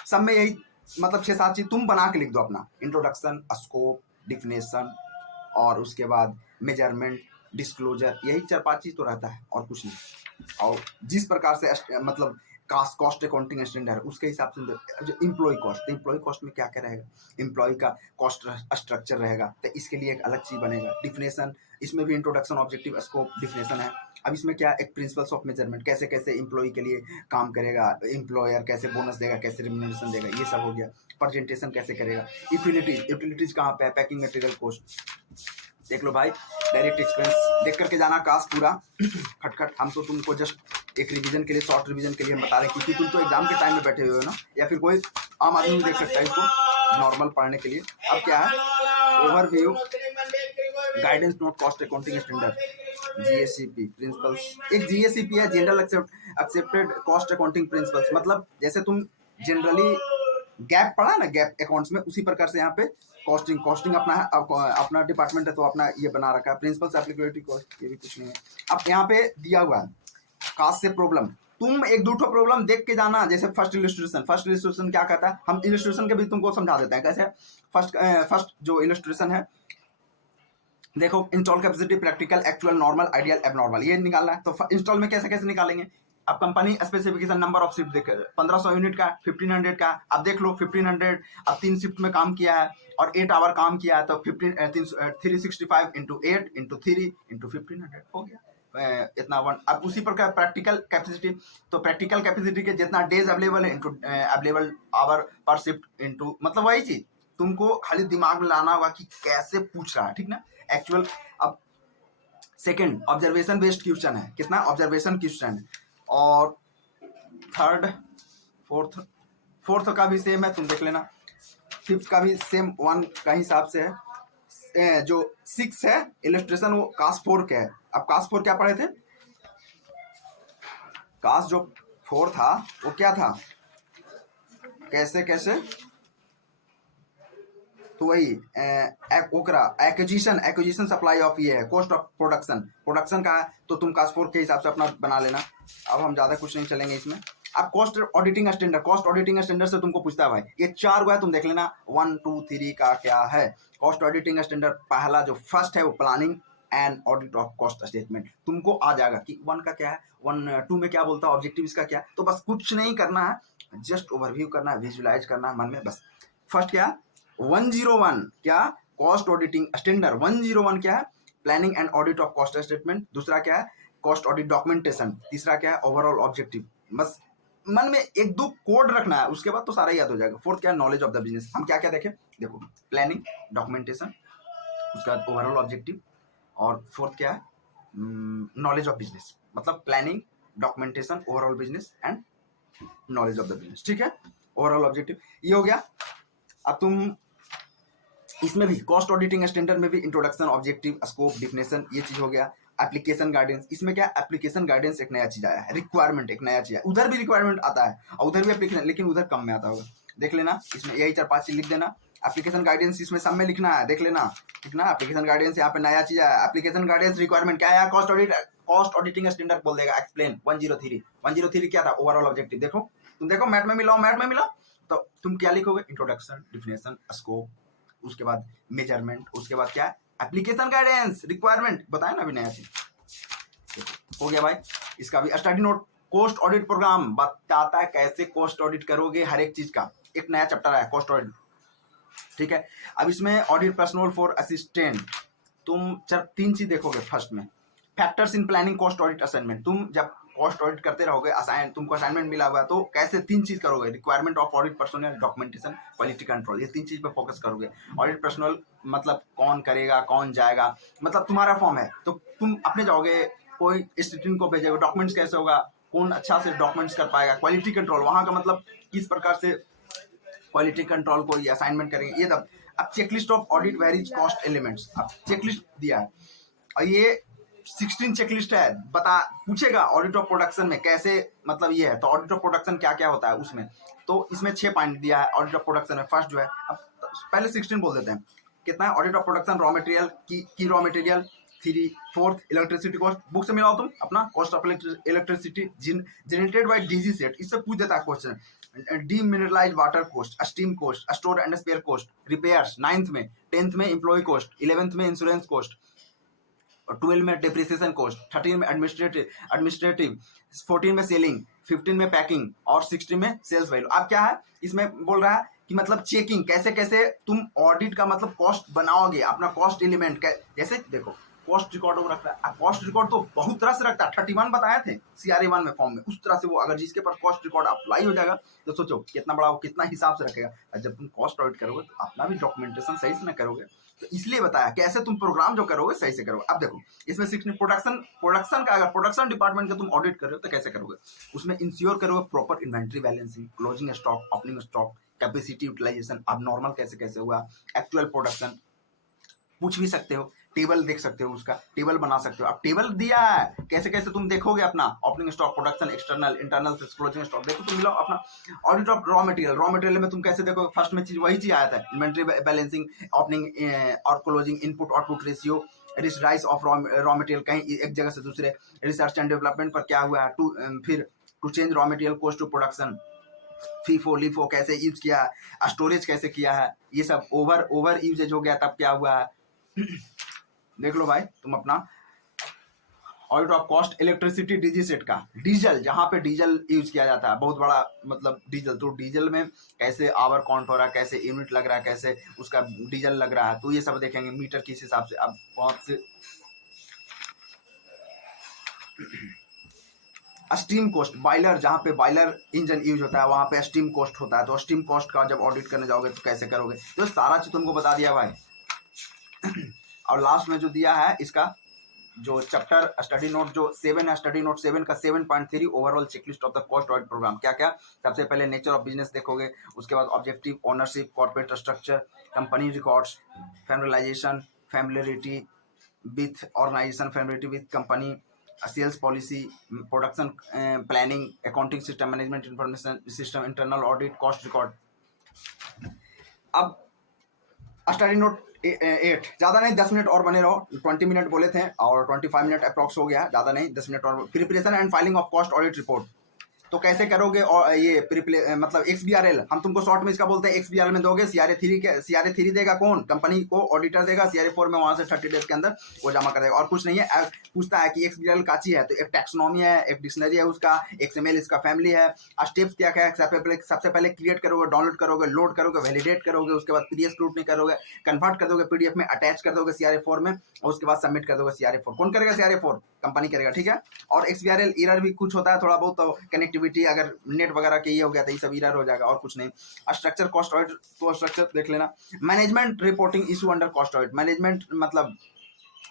सब में यही मतलब 6-7 चीज तुम बना के लिख दो अपना, इंट्रोडक्शन, स्कोप, डिफिनेशन और उसके बाद मेजरमेंट, डिस्क्लोजर, यही 4-5 चीज तो रहता है और कुछ नहीं। और जिस प्रकार से मतलब कॉस्ट अकाउंटिंग स्टैंडर्ड उसके हिसाब से जो एम्प्लॉय कॉस्ट, तो एम्प्लॉय कॉस्ट में क्या क्या रहेगा, एम्प्लॉय का कॉस्ट स्ट्रक्चर रहेगा, तो इसके लिए एक अलग चीज बनेगा। डिफिनेशन, इसमें भी इंट्रोडक्शन, ऑब्जेक्टिव, स्कोप, डिफिनेशन है। अब इसमें क्या, एक प्रिंसिपल्स ऑफ मेजरमेंट, कैसे कैसे एम्प्लॉय के लिए काम करेगा एम्प्लॉयर, कैसे बोनस देगा, कैसे रिम्यूनरेशन देगा, ये सब हो गया। प्रेजेंटेशन कैसे करेगा, यूटिलिटीज, यूटिलिटीज कहाँ पे है, पैकिंग मटेरियल कॉस्ट, देख लो भाई। डायरेक्ट एक्सपेंस देख करके जाना कास्ट पूरा खटखट। हम तो तुमको जस्ट एक रिवीजन के लिए, शॉर्ट रिवीजन के लिए हम बता रहे हैं, क्योंकि तुम तो एग्जाम के टाइम में बैठे हुए हो ना, या फिर कोई आम आदमी भी देख सकता है इसको नॉर्मल पढ़ने के लिए। अब क्या है, overview, guidance note, cost accounting standard, GACP principles. एक जीएसीपी है, general accepted cost accounting principles, मतलब जैसे तुम जनरली गैप पढ़ा ना, गैप अकाउंट्स में, उसी प्रकार से यहाँ पे कॉस्टिंग, कॉस्टिंग अपना है, अपना डिपार्टमेंट है तो अपना ये बना रखा है। प्रिंसिपल्स एप्लीकेबिलिटी कॉस्ट, ये भी कुछ नहीं है। अब यहाँ पे दिया हुआ है कास्ट से प्रॉब्लम, तुम एक दो प्रॉब्लम देख के जाना। जैसे फर्स्ट इलस्ट्रेशन क्या कहता है, हम इलस्ट्रेशन के भी तुमको समझा देते हैं कैसे। फर्स्ट जो इलस्ट्रेशन है, देखो, install capacity, practical, actual, normal, ideal, abnormal, ये निकालना है। तो इंस्टॉल में कैसे कैसे निकालेंगे। अब company specification, number of shift देख, 1500 यूनिट का, 1500 का। अब देख लो 1500, अब 3 शिफ्ट में काम किया है और 8 आवर काम किया है, तो 365 इंटू 8 इंटू 3 इंटू 1500 हो गया इतना वन। अब उसी प्रकार प्रैक्टिकल कैपेसिटी, तो प्रैक्टिकल कैपेसिटी के जितना डेज अवेलेबल है इंटू अवेलेबल आवर पर शिफ्ट इंटू, मतलब वही चीज तुमको खाली दिमाग में लाना होगा कि कैसे पूछ रहा है, ठीक ना। एक्चुअल। अब सेकंड ऑब्जर्वेशन बेस्ड क्वेश्चन है, कितना ऑब्जर्वेशन क्वेश्चन है। और थर्ड, फोर्थ का भी सेम है, तुम देख लेना। फिफ्थ का भी सेम 1 का हिसाब से है। जो 6 है इलस्ट्रेशन, वो कास्ट 4 का है। अब कास्ट 4 क्या पढ़े थे, कास्ट जो 4 था वो क्या था, कैसे कैसे, तो वही एक्विजिशन सप्लाई ऑफ, ये है कॉस्ट ऑफ प्रोडक्शन का है, तो तुम कास्ट 4 के हिसाब से अपना बना लेना। अब हम ज्यादा कुछ नहीं चलेंगे इसमें। अब कॉस्ट ऑडिटिंग स्टैंडर्ड से तुमको पूछता है भाई, ये 4 गो है, तुम देख लेना 1 2 3 का क्या है। कॉस्ट ऑडिटिंग स्टैंडर्ड पहला जो फर्स्ट है वो planning and audit of cost statement, तुमको आ जाएगा कि 1 का क्या है, 2 में क्या बोलता है, ऑब्जेक्टिव इसका क्या। तो बस कुछ नहीं करना है, जस्ट ओवरव्यू करना है, विजुअलाइज करना है मन में बस। फर्स्ट क्या, 101 क्या, कॉस्ट ऑडिटिंग स्टैंडर्ड। 101 क्या है, planning and audit of cost statement. दूसरा क्या है, कॉस्ट ऑडिट डॉक्यूमेंटेशन। तीसरा क्या है, ओवरऑल ऑब्जेक्टिव। बस मन में 1-2 कोड रखना है, उसके बाद तो सारा याद हो जाएगा। फोर्थ क्या है, नॉलेज ऑफ द बिजनेस। हम क्या क्या देखें, देखो, प्लानिंग, डॉक्यूमेंटेशन, उसके बाद ओवरऑल ऑब्जेक्टिव, और फोर्थ क्या है, नॉलेज ऑफ बिजनेस, मतलब planning, documentation, overall business and knowledge of the business, ठीक है। ओवरऑल ऑब्जेक्टिव ये हो गया। अब तुम इसमें भी कॉस्ट ऑडिटिंग स्टैंडर्ड में भी इंट्रोडक्शन, ऑब्जेक्टिव, स्कोप, डिफिनेशन, ये चीज हो गया। एप्लीकेशन गाइडेंस, इसमें क्या, एप्लीकेशन गाइडेंस एक नया चीज आया है, रिक्वायरमेंट एक नया चीज है। उधर भी रिक्वायरमेंट आता है और उधर भी एप्लीकेशन, लेकिन उधर कम में आता होगा, देख लेना। इसमें यही 4-5 चीज लिख देना। एप्लीकेशन गाइडेंस इसमें सब में लिखना है, देख लेना, ठीक ना। एप्लीकेशन गाइडेंस यहाँ पे नया चीज है। एप्लीकेशन गाइडेंस रिक्वायरमेंट क्या है, कॉस्ट ऑडिटिंग स्टैंडर्ड बोल देगा। एक्सप्लेन 103 क्या था, ओवरऑल ऑब्जेक्टिव। देखो तुम देखो, मैट में मिलाओ, तो तुम क्या लिखोगे, इंट्रोडक्शन, डिफिनेशन, स्कोप, उसके बाद मेजरमेंट, उसके बाद क्या, एप्लीकेशन गाइडेंस, रिक्वायरमेंट बताया ना अभी नया चीज हो गया भाई। इसका भी study note, cost audit programme बताता है कैसे कॉस्ट ऑडिट करोगे, हर एक चीज का एक नया चैप्टर है कॉस्ट ऑडिट, ठीक है। अब इसमें ऑडिट पर्सनल फॉर असिस्टेंट, तुम 3 चीज देखोगे। फर्स्ट में factors in planning cost audit assignment, तुम जब कॉस्ट ऑडिट करते रहोगे, तुमको असाइनमेंट मिला हुआ, तो कैसे 3 चीज करोगे, requirement of audit personal, documentation, quality control, ये 3 चीज पे फोकस करोगे। ऑडिट पर्सनल मतलब कौन करेगा, कौन जाएगा, मतलब तुम्हारा फॉर्म है तो तुम अपने जाओगे, कोई स्टूडेंट को भेजेगा, डॉक्यूमेंट्स कैसे होगा, कौन अच्छा से डॉक्यूमेंट्स कर पाएगा, क्वालिटी कंट्रोल, वहां का मतलब किस प्रकार से क्वालिटी कंट्रोल को ये असाइनमेंट करेंगे, ये तब। अब checklist of audit varies cost elements, अब चेकलिस्ट दिया है और ये 16 चेकलिस्ट है, बता पूछेगा ऑडिट ऑफ प्रोडक्शन में कैसे, मतलब ये है, तो ऑडिट ऑफ प्रोडक्शन क्या क्या होता है उसमें, तो इसमें 6 पॉइंट दिया है ऑडिट ऑफ प्रोडक्शन में। फर्स्ट जो है, अब पहले 16 बोल देते हैं, कितना है, audit of production, raw material की raw material, 4th electricity cost, book से मिलाओ तुम अपना cost of electricity generated by DG set, इससे पूछ देता है question. Demineralize water cost, steam cost, store and spare cost, repairs 9th में, 10th में एम्प्लॉय कोस्ट, 11th में इंश्योरेंस कोस्ट, 12 में डिप्रिसिएशन कोस्ट, 13 में एडमिनिस्ट्रेटिव, 14 में सेलिंग, 15 में पैकिंग और 16 में सेल्स वैल्यू। अब क्या है इसमें बोल रहा है कि मतलब चेकिंग कैसे कैसे तुम ऑडिट का मतलब कॉस्ट बनाओगे, अपना कॉस्ट एलिमेंट जैसे देखो कॉस्ट रिकॉर्ड वो रखता है। कॉस्ट रिकॉर्ड तो बहुत तरह से रखता है, 31 बताए थे CRA 1 में फॉर्म में, उस तरह से वो अगर जिसके पास कॉस्ट रिकॉर्ड अप्लाई हो जाएगा तो सोचो कितना बड़ा वो कितना हिसाब से रखेगा। और जब तुम कॉस्ट ऑडिट करोगे तो अपना भी डॉक्यूमेंटेशन सही से ना करोगे, तो इसलिए बताया कैसे तुम प्रोग्राम जो करोगे सही से करोगे। अब देखो इसमें 16 प्रोडक्शन का, अगर प्रोडक्शन डिपार्टमेंट का तुम ऑडिट कर रहे हो तो कैसे करोगे, उसमें इंश्योर करोगे proper inventory balancing, closing stock, opening stock, capacity utilisation, अब नॉर्मल कैसे कैसे हुआ, एक्चुअल प्रोडक्शन पूछ भी सकते हो, टेबल देख सकते हो, उसका टेबल बना सकते हो। अब टेबल दिया है कैसे कैसे तुम देखोगे अपना opening stock, production, external, internal, closing stock, देखो तुम मिलाओ अपना ऑडिट ऑफ रॉ मटेरियल में तुम कैसे देखो, फर्स्ट में चीज वही चीज आया था, इन्वेंट्री बैलेंसिंग, ओपनिंग और closing, input output ratio, rice of raw material कहीं एक जगह से दूसरे, रिसर्च एंड डेवलपमेंट पर क्या हुआ है, फिर to change raw material cost to production, FIFO LIFO कैसे यूज किया है, स्टोरेज कैसे किया है, ये सब ओवर यूजेज हो गया तब क्या हुआ है। देख लो भाई तुम अपना audit of cost electricity DG set का, डीजल जहाँ पे डीजल यूज किया जाता है बहुत बड़ा मतलब डीजल, तो डीजल में कैसे आवर काउंट हो रहा है, कैसे यूनिट लग रहा है, कैसे उसका डीजल लग रहा है, तो ये सब देखेंगे मीटर किस हिसाब से। अब बहुत से स्टीम कॉस्ट, बॉयलर जहाँ पे बॉयलर इंजन यूज होता है वहाँ पे स्टीम कॉस्ट होता है, तो स्टीम कॉस्ट का जब ऑडिट करने जाओगे तो कैसे करोगे, तो सारा चीज तुमको बता दिया भाई। और लास्ट में जो दिया है इसका जो चैप्टर स्टडी नोट जो 7 है, स्टडी नोट 7 का 7.3 overall checklist of the cost audit programme, क्या क्या सबसे पहले नेचर ऑफ बिजनेस देखोगे, उसके बाद objective, ownership, corporate structure, company records, familiarization, familiarity with organization, familiarity with company, sales policy, production planning, accounting system, management information system, internal audit, cost record. अब study note 8 ज़्यादा नहीं 10 minute और बने रहो, 20 minute बोले थे और 25 मिनट अप्रॉक्स हो गया, ज़्यादा नहीं 10 मिनट और। Preparation and filing of cost audit report, तो कैसे करोगे, और ये मतलब XBRL हम तुमको शॉर्ट में इसका बोलते हैं, XBRL में दोगे, CRA 3 देगा कौन, कंपनी को ऑडिटर देगा, CRA 4 में वहां से 30 डेज के अंदर वो जमा कर देगा, और कुछ नहीं है। पूछता है कि XBRL का चीज है, तो एक टैक्सोनॉमी है, एक डिक्शनरी है उसका, XML इसका फैमिली है। स्टेप्स क्या क्या है, सबसे पहले क्रिएट करोगे, डाउनलोड करोगे, लोड करोगे, वैलिडेट करोगे, उसके बाद PDF स्क्रूटनी करोगे, कन्वर्ट कर दोगे PDF में, अटैच कर दोगे CRA 4 में, और उसके बाद सबमिट कर दोगे CRA 4। कौन करेगा CRA 4, कंपनी करेगा, ठीक है। और XBRL एरर भी कुछ होता है थोड़ा बहुत, तो कनेक्टिविटी अगर नेट वगैरह के ये हो गया तो ये सब एरर हो जाएगा, और कुछ नहीं। स्ट्रक्चर कॉस्ट ऑडिट, तो स्ट्रक्चर देख लेना। Management reporting issue under cost audit, management मतलब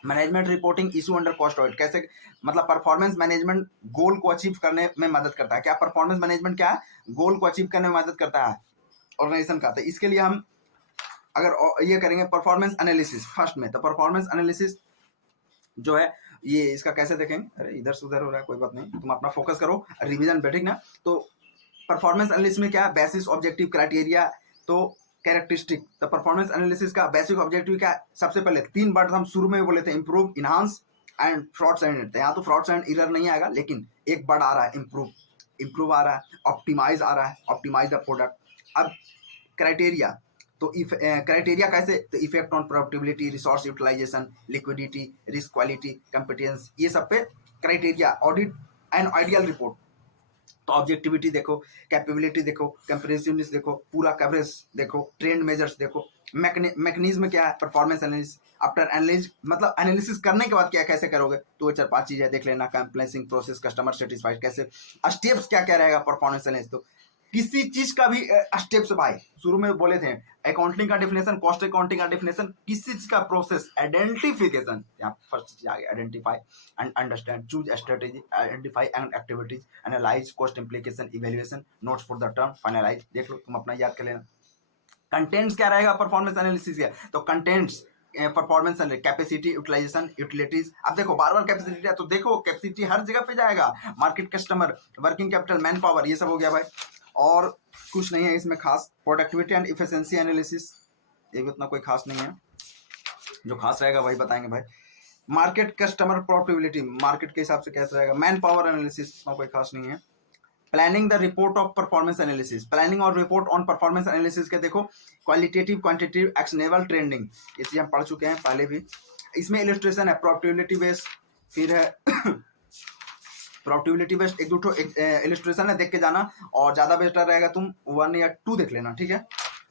management reporting issue under cost audit कैसे, मतलब परफॉर्मेंस मैनेजमेंट गोल को अचीव करने में मदद करता है। क्या परफॉर्मेंस मैनेजमेंट क्या है, गोल को अचीव करने में मदद करता है ऑर्गेनाइजेशन का। तो इसके लिए हम अगर ये करेंगे परफॉर्मेंस एनालिसिस फर्स्ट में, तो परफॉर्मेंस एनालिसिस जो है ये इसका कैसे देखेंगे, अरे इधर से उधर हो रहा है, कोई बात नहीं, तुम अपना फोकस करो, रिवीजन पे, ठीक ना। तो परफॉर्मेंस एनालिसिस में क्या है, बेसिस, ऑब्जेक्टिव, क्राइटेरिया, तो कैरेक्टरिस्टिक। तो परफॉर्मेंस एनालिसिस का बेसिक ऑब्जेक्टिव क्या है, सबसे पहले 3 वर्ड हम शुरू में बोले थे, improve, enhance and frauds and. यहाँ तो फ्रॉड्स एंड एरर नहीं आएगा, लेकिन एक वर्ड आ रहा है इंप्रूव आ रहा है, ऑप्टिमाइज आ रहा है, ऑप्टिमाइज द प्रोडक्ट। अब क्राइटेरिया, तो क्राइटेरिया कैसे, तो effect on productivity, resource utilization, liquidity, risk, quality, competence, ये सब पे criteria, audit and ideal report. तो ऑब्जेक्टिविटी देखो, कैपेबिलिटी देखो, कंप्रेसिवनेस देखो, पूरा कवरेज देखो, ट्रेंड मेजर्स देखो, मैकेनिज्म क्या है, परफॉर्मेंस एनालिसिस। आफ्टर एनालिसिस मतलब एनालिसिस करने के बाद क्या कैसे करोगे, तो 4-5 चीजें देख लेना, कंप्लेसिंग प्रोसेस, कस्टमर सेटिस्फाइड कैसे, स्टेप्स क्या क्या रहेगा परफॉर्मेंस एनालिसिस। तो किसी चीज का भी स्टेप्स भाई शुरू में बोले थे, अकाउंटिंग का डेफिनेशन, कॉस्ट अकाउंटिंग का डेफिनेशन, किसी चीज का प्रोसेस, आइडेंटिफिकेशन, यहाँ फर्स्ट चीज आ गई, identify and understand, choose strategy, identify and activities, analyse, cost implication, evaluation, notes for the term, finalise. देख लो तुम अपना याद कर लेना। कंटेंट्स क्या रहेगा परफॉर्मेंस एनालिसिस का, तो contents performance and capacity, utilisation, utilities. अब देखो बार बार कैपेसिटी है, तो देखो कैपेसिटी हर जगह पे जाएगा, market, customer, working capital, man power, ये सब हो गया भाई, और कुछ नहीं है इसमें खास। प्रोडक्टिविटी एंड इफिशिएंसी एनालिसिस, ये भी उतना कोई खास नहीं है, जो खास रहेगा वही बताएंगे भाई। मार्केट कस्टमर प्रॉफिटेबिलिटी, मार्केट के हिसाब से कैसा रहेगा। मैन पावर एनालिसिस कोई खास नहीं है। Planning the report of performance analysis, planning और रिपोर्ट ऑन परफॉर्मेंस एनालिसिस के देखो क्वालिटेटिव क्वांटिटेटिव एक्शनेबल ट्रेंडिंग, ये चीज हम पढ़ चुके हैं पहले भी। इसमें इलस्ट्रेशन है प्रॉफिटेबिलिटी बेस्ड, फिर है प्रॉफिटेबिलिटी बेस्ड, एक दो इलस्ट्रेशन है, देख के जाना। और ज्यादा बेटर रहेगा तुम 1 या 2 देख लेना, ठीक है,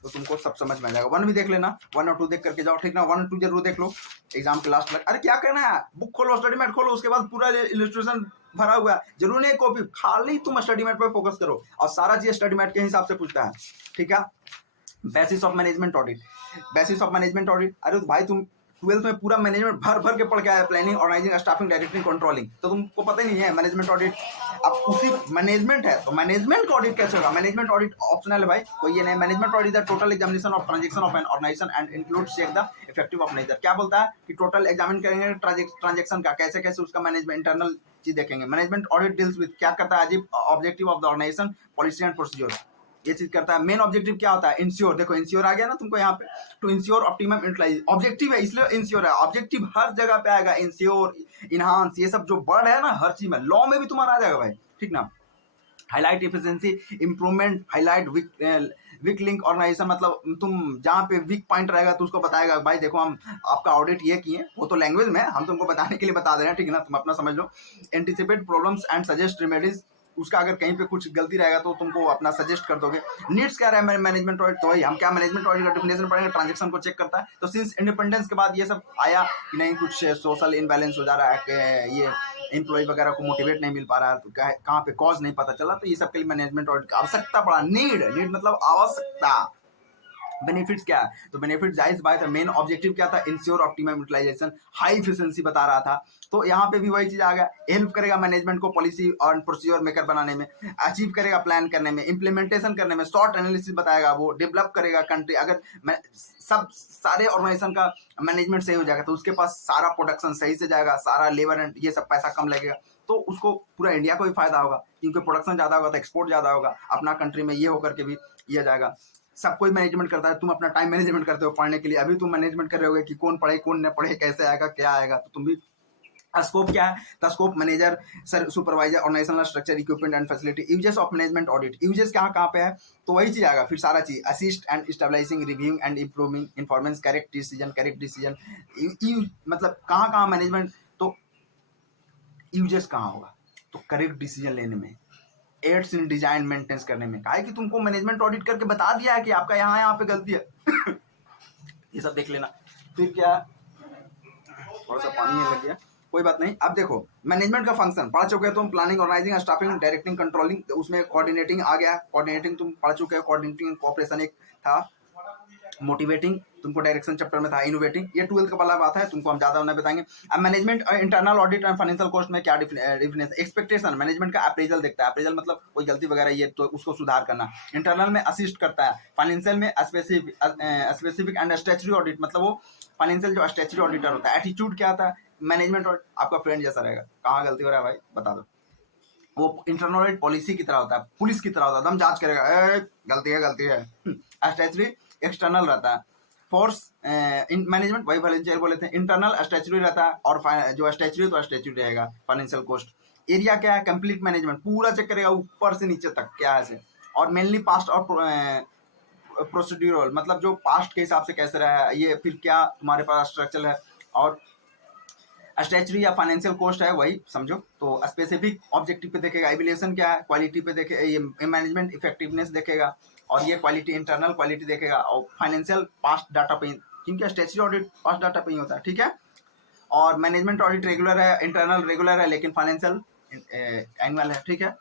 तो तुमको सब समझ में आ जाएगा। 1 भी देख लेना, 1 और 2 देख करके जाओ, ठीक ना। 1 और 2 जरूर देख लो एग्जाम के लास्ट तक। अरे क्या करना है, बुक खोलो, स्टडी मैट खोलो, उसके बाद पूरा इलस्ट्रेशन भरा हुआ है, जरूर नहीं कॉपी, खाली तुम स्टडी मैट पे फोकस करो और सारा चीज स्टडी मैट के हिसाब से पूछता है, ठीक है। Basis of management audit, basis of management audit, अरे तो भाई तुम 12th में पूरा मैनेजमेंट भर भर के पढ़ के आया, planning, organising, staffing, directing, controlling, तो तुमको पता ही नहीं है मैनेजमेंट ऑडिट। अब उसी मैनेजमेंट है तो मैनेजमेंट का ऑडिट कैसे होगा। मैनेजमेंट ऑडिट ऑप्शनल है भाई, कोई ये नहीं। Management audit the total examination of transaction of an organisation and include check the effective of manager. क्या बोलता है कि टोटल एग्जामिन करेंगे ट्रांजेक्शन का, कैसे कैसे उसका मैनेजमेंट इंटरनल चीज देखेंगे। मैनेजमेंट ऑडिट डील्स विद, क्या करता है, अजीब objective of the organisation, policy and procedure, ये चीज करता है। मेन ऑब्जेक्टिव क्या होता है, इंश्योर, देखो इंश्योर आ गया ना तुमको यहाँ पे, to ensure optimum utilise, objective है इसलिए इंश्योर है, ऑब्जेक्टिव हर जगह पे आएगा, इंश्योर, इनहांस, ये सब जो वर्ड है ना हर चीज में, लॉ में भी तुम्हारा आ जाएगा भाई, ठीक ना। Highlight efficiency improvement, highlight week link organisation, मतलब तुम जहाँ पे वीक पॉइंट रहेगा तो उसको बताएगा भाई देखो हम आपका ऑडिट ये किए, वो तो लैंग्वेज में हम तुमको बताने के लिए बता दे रहे हैं, ठीक है ना, तुम अपना समझ लो। Anticipate problems and suggest remedies, उसका अगर कहीं पे कुछ गलती रहेगा तो तुमको अपना सजेस्ट कर दोगे। नीड्स क्या रहा है मैनेजमेंट ऑडिट, तो हम क्या मैनेजमेंट ऑडिट का डेफिनेशन पढ़ेंगे, ट्रांजेक्शन को चेक करता है। तो सिंस इंडिपेंडेंस के बाद ये सब आया कि नहीं कुछ सोशल इनबैलेंस हो जा रहा है, ये एम्प्लॉय वगैरह को मोटिवेट नहीं मिल पा रहा है, तो कहाँ पे कॉज नहीं पता चला, तो ये सब के लिए मैनेजमेंट ऑडिट का आवश्यकता पड़ा। नीड मतलब आवश्यकता। बेनिफिट्स क्या है, तो बेनिफिट जाहिर बात है, मेन ऑब्जेक्टिव क्या था, ensure optimum utilisation, high efficiency बता रहा था। तो यहाँ पे भी वही चीज आ गया, हेल्प करेगा मैनेजमेंट को पॉलिसी और प्रोसीजर मेकर बनाने में, अचीव करेगा प्लान करने में, इंप्लीमेंटेशन करने में, शॉर्ट एनालिसिस बताएगा, वो डेवलप करेगा कंट्री। अगर सब सारे ऑर्गेनाइजेशन का मैनेजमेंट सही हो जाएगा तो उसके पास सारा प्रोडक्शन सही से जाएगा, सारा लेबर एंड ये सब पैसा कम लगेगा, तो उसको पूरा इंडिया को भी फायदा होगा, क्योंकि प्रोडक्शन ज्यादा होगा तो एक्सपोर्ट ज्यादा होगा, अपना कंट्री में ये होकर के भी ये जाएगा। सब कोई मैनेजमेंट करता है, तुम अपना टाइम मैनेजमेंट करते हो पढ़ने के लिए, अभी तुम मैनेजमेंट कर रहे होगे कि कौन पढ़े कौन न पढ़े, कैसे आएगा क्या आएगा, तो तुम भी। स्कोप क्या है, the scope manager sir supervisor organisational structure equipment and facility. Uses of management audit, uses कहाँ पे है, तो वही चीज आएगा फिर सारा चीज, assist and stabilizing, reviewing and improving performance, correct decision, मतलब कहाँ मैनेजमेंट, तो यूजेस कहाँ होगा, तो करेक्ट डिसीजन लेने में, एड्स इन डिजाइन मेंटेनेंस करने में, कहा है कि तुमको मैनेजमेंट ऑडिट करके बता दिया है कि आपका यहाँ पे गलती है ये सब देख लेना। फिर क्या, थोड़ा सा पानी लग गया, कोई बात नहीं। अब देखो मैनेजमेंट का फंक्शन पढ़ चुके हो तुम, planning, organising, staffing, directing, controlling, उसमें कोऑर्डिनेटिंग आ गया, कोऑर्डिनेटिंग तुम पढ़ चुके हो, कोऑर्डिनेटिंग कोऑपरेशन एक था, मोटिवेटिंग तुमको डायरेक्शन चैप्टर में था, इनोवेटिंग ये 12th का वाला बात है, तुमको हम ज्यादा नहीं बताएंगे। अब management internal audit and financial cost में क्या डिफरेंस, एक्सपेक्टेशन, मैनेजमेंट का अप्रेजल देखता है, अप्रेजल मतलब कोई गलती वगैरह ये तो उसको सुधार करना, इंटरनल में असिस्ट करता है, फाइनेंशियल में स्पेसिफिक एंड स्टैच्यूटरी ऑडिट, मतलब वो फाइनेंशियल जो स्टैच्यूटरी ऑडिटर होता है। एटीट्यूड क्या आता है, मैनेजमेंट ऑडिट आपका फ्रेंड जैसा रहेगा, कहाँ गलती हो रहा है भाई बता दो, वो इंटरनल ऑडिट पॉलिसी की तरह होता है, पुलिस की तरह होता है, दम जांच करेगा, गलती है। स्टैच्यूटरी एक्सटर्नल रहता है, फोर्स मैनेजमेंट वही वॉलंटियर बोले थे, इंटरनल स्टैच्यूटरी रहता है, और जो स्टैच्यूटरी तो स्टैच्यूटरी रहेगा, फाइनेंशियल कॉस्ट। एरिया क्या है, कंप्लीट मैनेजमेंट पूरा चेक करेगा ऊपर से नीचे तक क्या है, और मेनली पास्ट और प्रोसीड्यूरल, मतलब जो पास्ट के हिसाब से कैसे रहा है ये, फिर क्या तुम्हारे पास स्ट्रक्चर है, और स्टैच्यूटरी या फाइनेंशियल कॉस्ट है वही समझो। तो स्पेसिफिक ऑब्जेक्टिव पे देखेगा, एवेल्यूएशन क्या है, क्वालिटी पे देखेगा, ये मैनेजमेंट इफेक्टिवनेस देखेगा, और ये क्वालिटी इंटरनल क्वालिटी देखेगा, और फाइनेंशियल पास्ट डाटा पे, क्योंकि स्टैच्यूटरी ऑडिट पास्ट डाटा पे ही होता है, ठीक है। और मैनेजमेंट ऑडिट रेगुलर है, इंटरनल रेगुलर है, लेकिन फाइनेंशियल एनुअल है, ठीक है।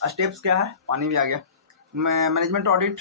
स्टेप्स क्या है, पानी भी आ गया। मैनेजमेंट ऑडिट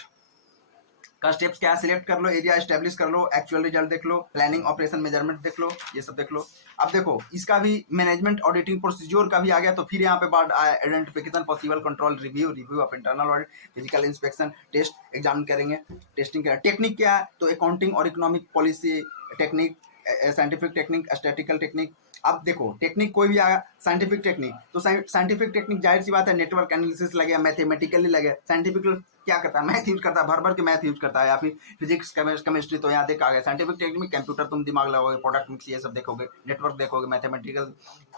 का स्टेप्स क्या है, सिलेक्ट कर लो, एरिया एस्टेब्लिश कर लो, एक्चुअल रिजल्ट देख लो, प्लानिंग ऑपरेशन मेजरमेंट देख लो, ये सब देख लो। अब देखो इसका भी मैनेजमेंट ऑडिटिंग प्रोसीजर का भी आ गया, तो फिर यहाँ पे बात आया identification, possible control, review of internal audit, physical inspection, test exam करेंगे, टेस्टिंग क्या, टेक्निक क्या है, तो अकाउंटिंग और economic policy technique, scientific technique, statical technique. अब देखो टेक्निक कोई भी आया, साइंटिफिक टेक्निक, तो साइंटिफिक टेक्निक जाहिर सी बात है नेटवर्क एनालिसिस लगे, मैथमेटिकली लगे, साइंटिफिक क्या करता है, मैथ यूज करता है, भर भर के मैथ यूज करता है, या फिर फिजिक्स केमिस्ट्री तो यहाँ देख आ गया, साइंटिफिक टेक्निक कंप्यूटर तुम दिमाग लगाओगे, प्रोडक्ट मिक्स ये सब देखोगे, नेटवर्क देखोगे, मैथमेटिकल।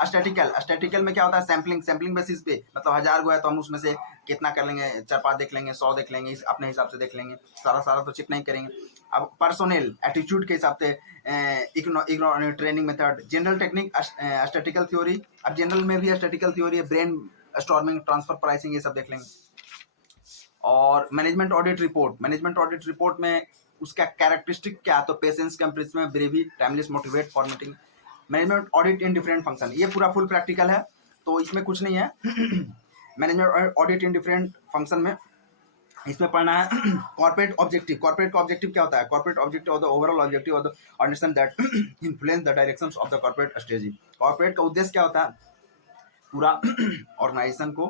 स्टैटिकल में क्या होता है, सैम्पलिंग बेसिस पे, मतलब 1000 गो है तो हम उसमें से कितना कर लेंगे, 4-5 देख लेंगे, 100 देख लेंगे, अपने हिसाब से देख लेंगे, सारा तो चेक नहीं करेंगे। अब पर्सोनेल एटीट्यूड के हिसाब से training method, general technique, statistical theory. अब जनरल में भी स्टैटिकल थ्योरी है, ब्रेन स्टॉर्मिंग, ट्रांसफर प्राइसिंग, ये सब देख लेंगे। और मैनेजमेंट ऑडिट रिपोर्ट में उसका कैरेक्टरिस्टिक क्या, तो patience, compression, brevity, timeless, motivate, formatting. Management audit in different function, ये पूरा फुल प्रैक्टिकल है, तो इसमें कुछ नहीं है। Management audit in different function में इसमें पढ़ना है कॉर्पोरेट ऑब्जेक्टिव। कॉर्पोरेट का ऑब्जेक्टिव क्या होता है, corporate objective of the overall objective of the organisation that influence the directions of the corporate strategy. Corporate का उद्देश्य क्या होता है, पूरा ऑर्गेनाइजेशन को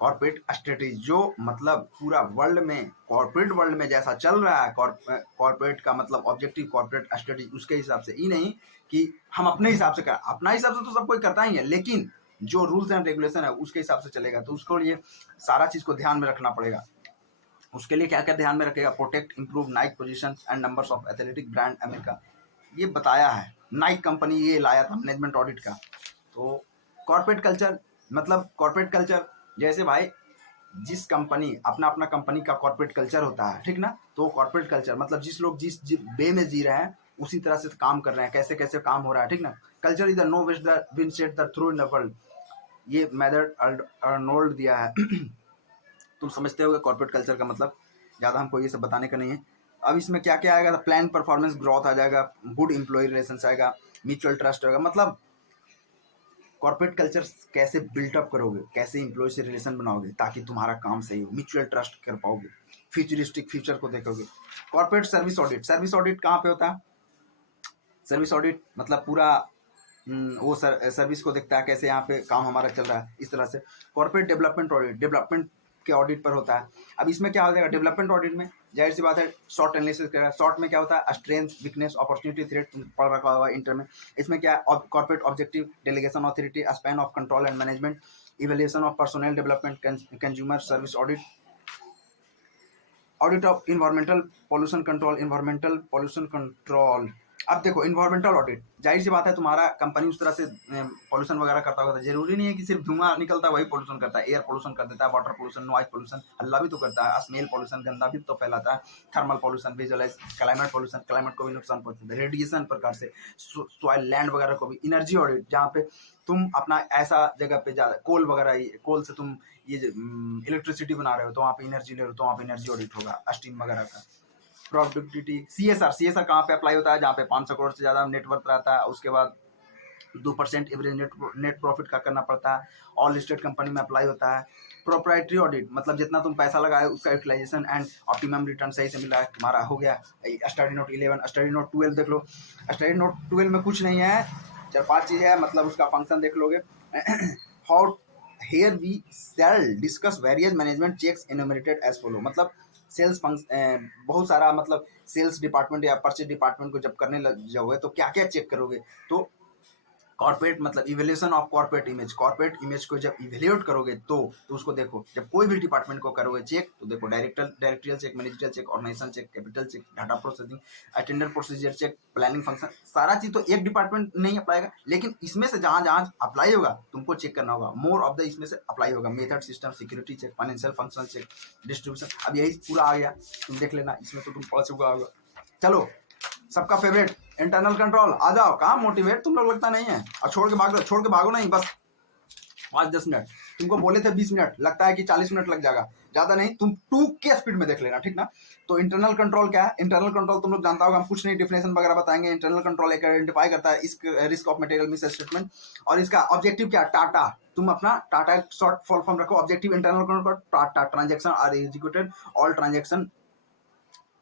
कॉर्पोरेट स्ट्रेटजी, जो मतलब पूरा वर्ल्ड में, कॉर्पोरेट वर्ल्ड में जैसा चल रहा है, कॉर्पोरेट का मतलब ऑब्जेक्टिव, कॉर्पोरेट स्ट्रेटजी, उसके हिसाब से ही नहीं कि हम अपने हिसाब से कर, अपना हिसाब से तो सब कोई करता ही है, लेकिन जो रूल्स एंड रेगुलेशन है उसके हिसाब से चलेगा, तो उसको लिए सारा चीज को ध्यान में रखना पड़ेगा। उसके लिए क्या क्या ध्यान में रखेगा, protect, improve Naik position and numbers of athletic brand America, ये बताया है, नाइक कंपनी ये लाया था मैनेजमेंट ऑडिट का। तो कॉर्पोरेट कल्चर, मतलब कॉर्पोरेट कल्चर जैसे भाई जिस कंपनी, अपना अपना कंपनी का कॉर्पोरेट कल्चर होता है, ठीक ना, तो कॉर्पोरेट कल्चर मतलब जिस लोग जिस वे में जी रहे हैं उसी तरह से काम कर रहे हैं, कैसे कैसे काम हो रहा है, ठीक ना। Culture is the no west the win set the through in the world, ये मेथड अर्नोल्ड दिया है। तुम समझते होगे कॉर्पोरेट कल्चर का मतलब, ज़्यादा हमको ये सब बताने का नहीं है। अब इसमें क्या क्या आएगा, प्लान परफॉर्मेंस ग्रोथ आ जाएगा, गुड एम्प्लॉय रिलेशंस आएगा, म्यूचुअल ट्रस्ट होगा, मतलब कॉर्पोरेट कल्चर कैसे बिल्टअप करोगे, कैसे एम्प्लॉय से रिलेशन बनाओगे ताकि तुम्हारा काम सही हो, म्यूचुअल ट्रस्ट कर पाओगे, फ्यूचरिस्टिक फ्यूचर को देखोगे। कॉर्पोरेट सर्विस ऑडिट कहाँ पे होता है, सर्विस ऑडिट मतलब पूरा वो सर्विस को देखता है, कैसे यहाँ पे काम हमारा चल रहा है, इस तरह से। कॉर्पोरेट डेवलपमेंट ऑडिट, डेवलपमेंट के ऑडिट पर होता है। अब इसमें क्या हो जाएगा, डेवलपमेंट ऑडिट में जाहिर सी बात है शॉर्ट एनालिसिस करेगा। शॉर्ट में क्या होता है, स्ट्रेंथ, वीकनेस, अपॉर्चुनिटी, थ्रेट, पढ़ रखा हुआ इंटर में। इसमें क्या, corporate objective, delegation authority, span of control and management, evaluation of personnel development, consumer service audit, audit of environmental pollution control. अब देखो इन्वायरमेंटल ऑडिट, जाहिर सी बात है तुम्हारा कंपनी उस तरह से पोल्यूशन वगैरह करता होगा, जरूरी नहीं है कि सिर्फ धुआं निकलता है वही पोल्यूशन करता है, एयर पोल्यूशन कर देता है, वाटर पोल्यूशन, नॉइज पोल्यूशन, हल्ला भी तो करता है, स्मेल पोल्यूशन, गंदा भी तो फैलाता है, thermal pollution, visualise, climate pollution, climate को भी नुकसान पहुंचाता है, रेडिएशन प्रकार से, सॉइल लैंड वगैरह को भी। एनर्जी ऑडिट, जहाँ पे तुम अपना ऐसा जगह पे जा, कोल वगैरह, कोल से तुम ये इलेक्ट्रिसिटी बना रहे हो तो वहाँ पे एनर्जी ले रहे हो, तो वहाँ पे एनर्जी ऑडिट होगा, स्टीम वगैरह का। प्रोडक्टिविटी, सीएसआर कहाँ पे अप्लाई होता है, जहाँ पे 500 करोड़ से ज़्यादा नेटवर्थ रहता है, उसके बाद 2% एवरेज नेट प्रॉफिट का करना पड़ता है, ऑल लिस्टेड कंपनी में अप्लाई होता है। प्रोप्राइटरी ऑडिट मतलब जितना तुम पैसा लगाए उसका यूटिलाइजेशन एंड ऑप्टिमम रिटर्न सही से मिला है, तुम्हारा हो गया। स्टडी नोट 11, स्टडी नोट 12 देख लो। स्टडी नोट 12 में कुछ नहीं है, 4-5 चीज़ है, मतलब उसका फंक्शन देख लोगे। How here we shall discuss various management checks enumerated as follow, मतलब सेल्स बहुत सारा, मतलब सेल्स डिपार्टमेंट या परचेज डिपार्टमेंट को जब करने लग जाओगे तो क्या क्या चेक करोगे, तो कॉर्पोरेट मतलब evaluation of corporate image, corporate image को जब इवेल्यूएट करोगे तो उसको देखो, जब कोई भी डिपार्टमेंट को करोगे चेक तो देखो directorial check, managerial check, organisation check, capital check, data processing, attender procedure check, planning function, सारा चीज तो एक डिपार्टमेंट नहीं अप्लाई, लेकिन इसमें से जहां जहां अप्लाई होगा तुमको चेक करना होगा, मोर ऑफ द इसमें से अप्लाई होगा। Method, system, security check, financial functional check, distribution, अब यही पूरा आ गया, तुम देख लेना, इसमें तो तुम पढ़ चुका होगा। चलो सबका फेवरेट इंटरनल कंट्रोल, आ जाओ। कहाँ मोटिवेट तुम लोग लगता नहीं है, और छोड़ के भागो नहीं, बस 5-10 मिनट, तुमको बोले थे 20 मिनट, लगता है कि 40 मिनट लग जाएगा, ज्यादा नहीं, तुम 2 के स्पीड में देख लेना, ठीक ना। तो इंटरनल कंट्रोल क्या है, इंटरनल कंट्रोल तुम लोग जानता होगा, हम कुछ नहीं डिफिनेशन वगैरह बताएंगे। इंटरनल कंट्रोल एक आइडेंटिफाई करता है इस risk of material misstatement, और इसका ऑब्जेक्टिव क्या, टाटा, तुम अपना टाटा शॉर्ट फॉर्म रखो, objective internal control Tata, transaction are executed, all